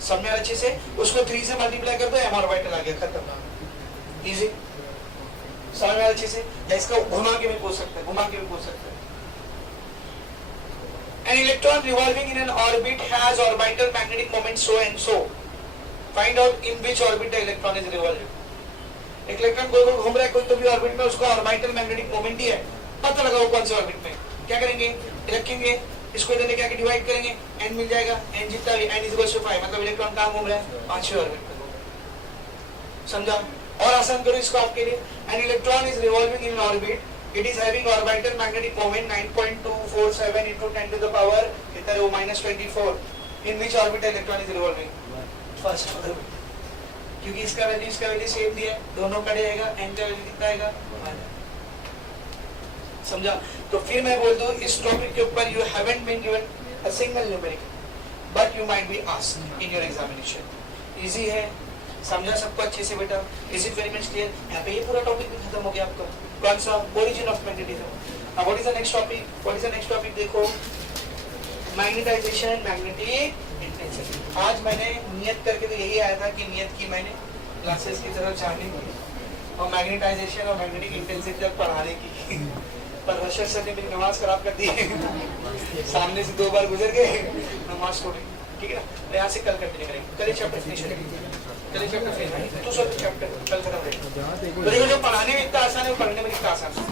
समझ में अच्छे से? उसको 3 से मल्टीप्लाई कर दो, m ऑर्बिटल आ गया, खत्म. इजी. समझ में अच्छे से? या इसका घुमा के भी पूछ सकते हैं, घुमा के भी पूछ सकते हैं. An electron revolving in an orbit has orbital magnetic moment so and so. Find out in which orbit the electron is revolving. एक इलेक्ट्रॉन गोल गोल घूम रहा है कोई तो भी ऑर्बिट में, उसका ऑर्बिटल मैग्नेटिक मोमेंट ही है. पता लगाओ कौन से ऑर्बिट में. क्या करेंगे? रखेंगे, इसको इधर लेके आके डिवाइड करेंगे, n मिल जाएगा. n जितना भी n इक्वल्स टू 5, मतलब इलेक्ट्रॉन कहाँ घूम रहा है? पांचवें ऑर्बिट में. समझा? और आसान करो इसको आपके लिए. An electron is revolving in an orbit. It is having orbital magnetic moment 9.247 into 10 to the power कितना है वो -24. In which orbit the electron is revolving? First orbit. क्योंकि इसका वैल्यू सेम दिया है, दोनों का रहेगा, n का वैल्यू कितना आएगा? समझा? तो फिर मैं बोल दूं इस टॉपिक के ऊपर you haven't been given a single numerical, but you might be asked in your examination. Easy है, समझा सबको अच्छे से बेटा? Is it very much clear? यहाँ पे ये पूरा टॉपिक भी खत्म हो गया आपका. कौन सा? Origin of magnetism. Now what is the next topic? What is the next topic? देखो, मैग्नेटाइजेशन, मैग्नेटिक इंटेंसिटी. आज मैंने नियत करके तो यही आया था कि नियत की मैंने क्लासेस की तरफ जाने की और मैग्नेटाइजेशन और मैग्नेटिक इंटेंसिटी तक पढ़ाने की. पर रशद सर ने मेरी नमाज खराब कर दी. सामने से 2 बार गुजर गए, नमाज छोड़ी. ठीक है ना? तो यहाँ से कल कंटिन्यू करेंगे. कल चैप्टर फिनिश करेंगे. कल चैप्टर फिनिश. तो सब चैप्टर कल खत्म करेंगे. तो देखो जो पढ़ाने में इतना आसान है वो पढ़ने में कितना आसान है.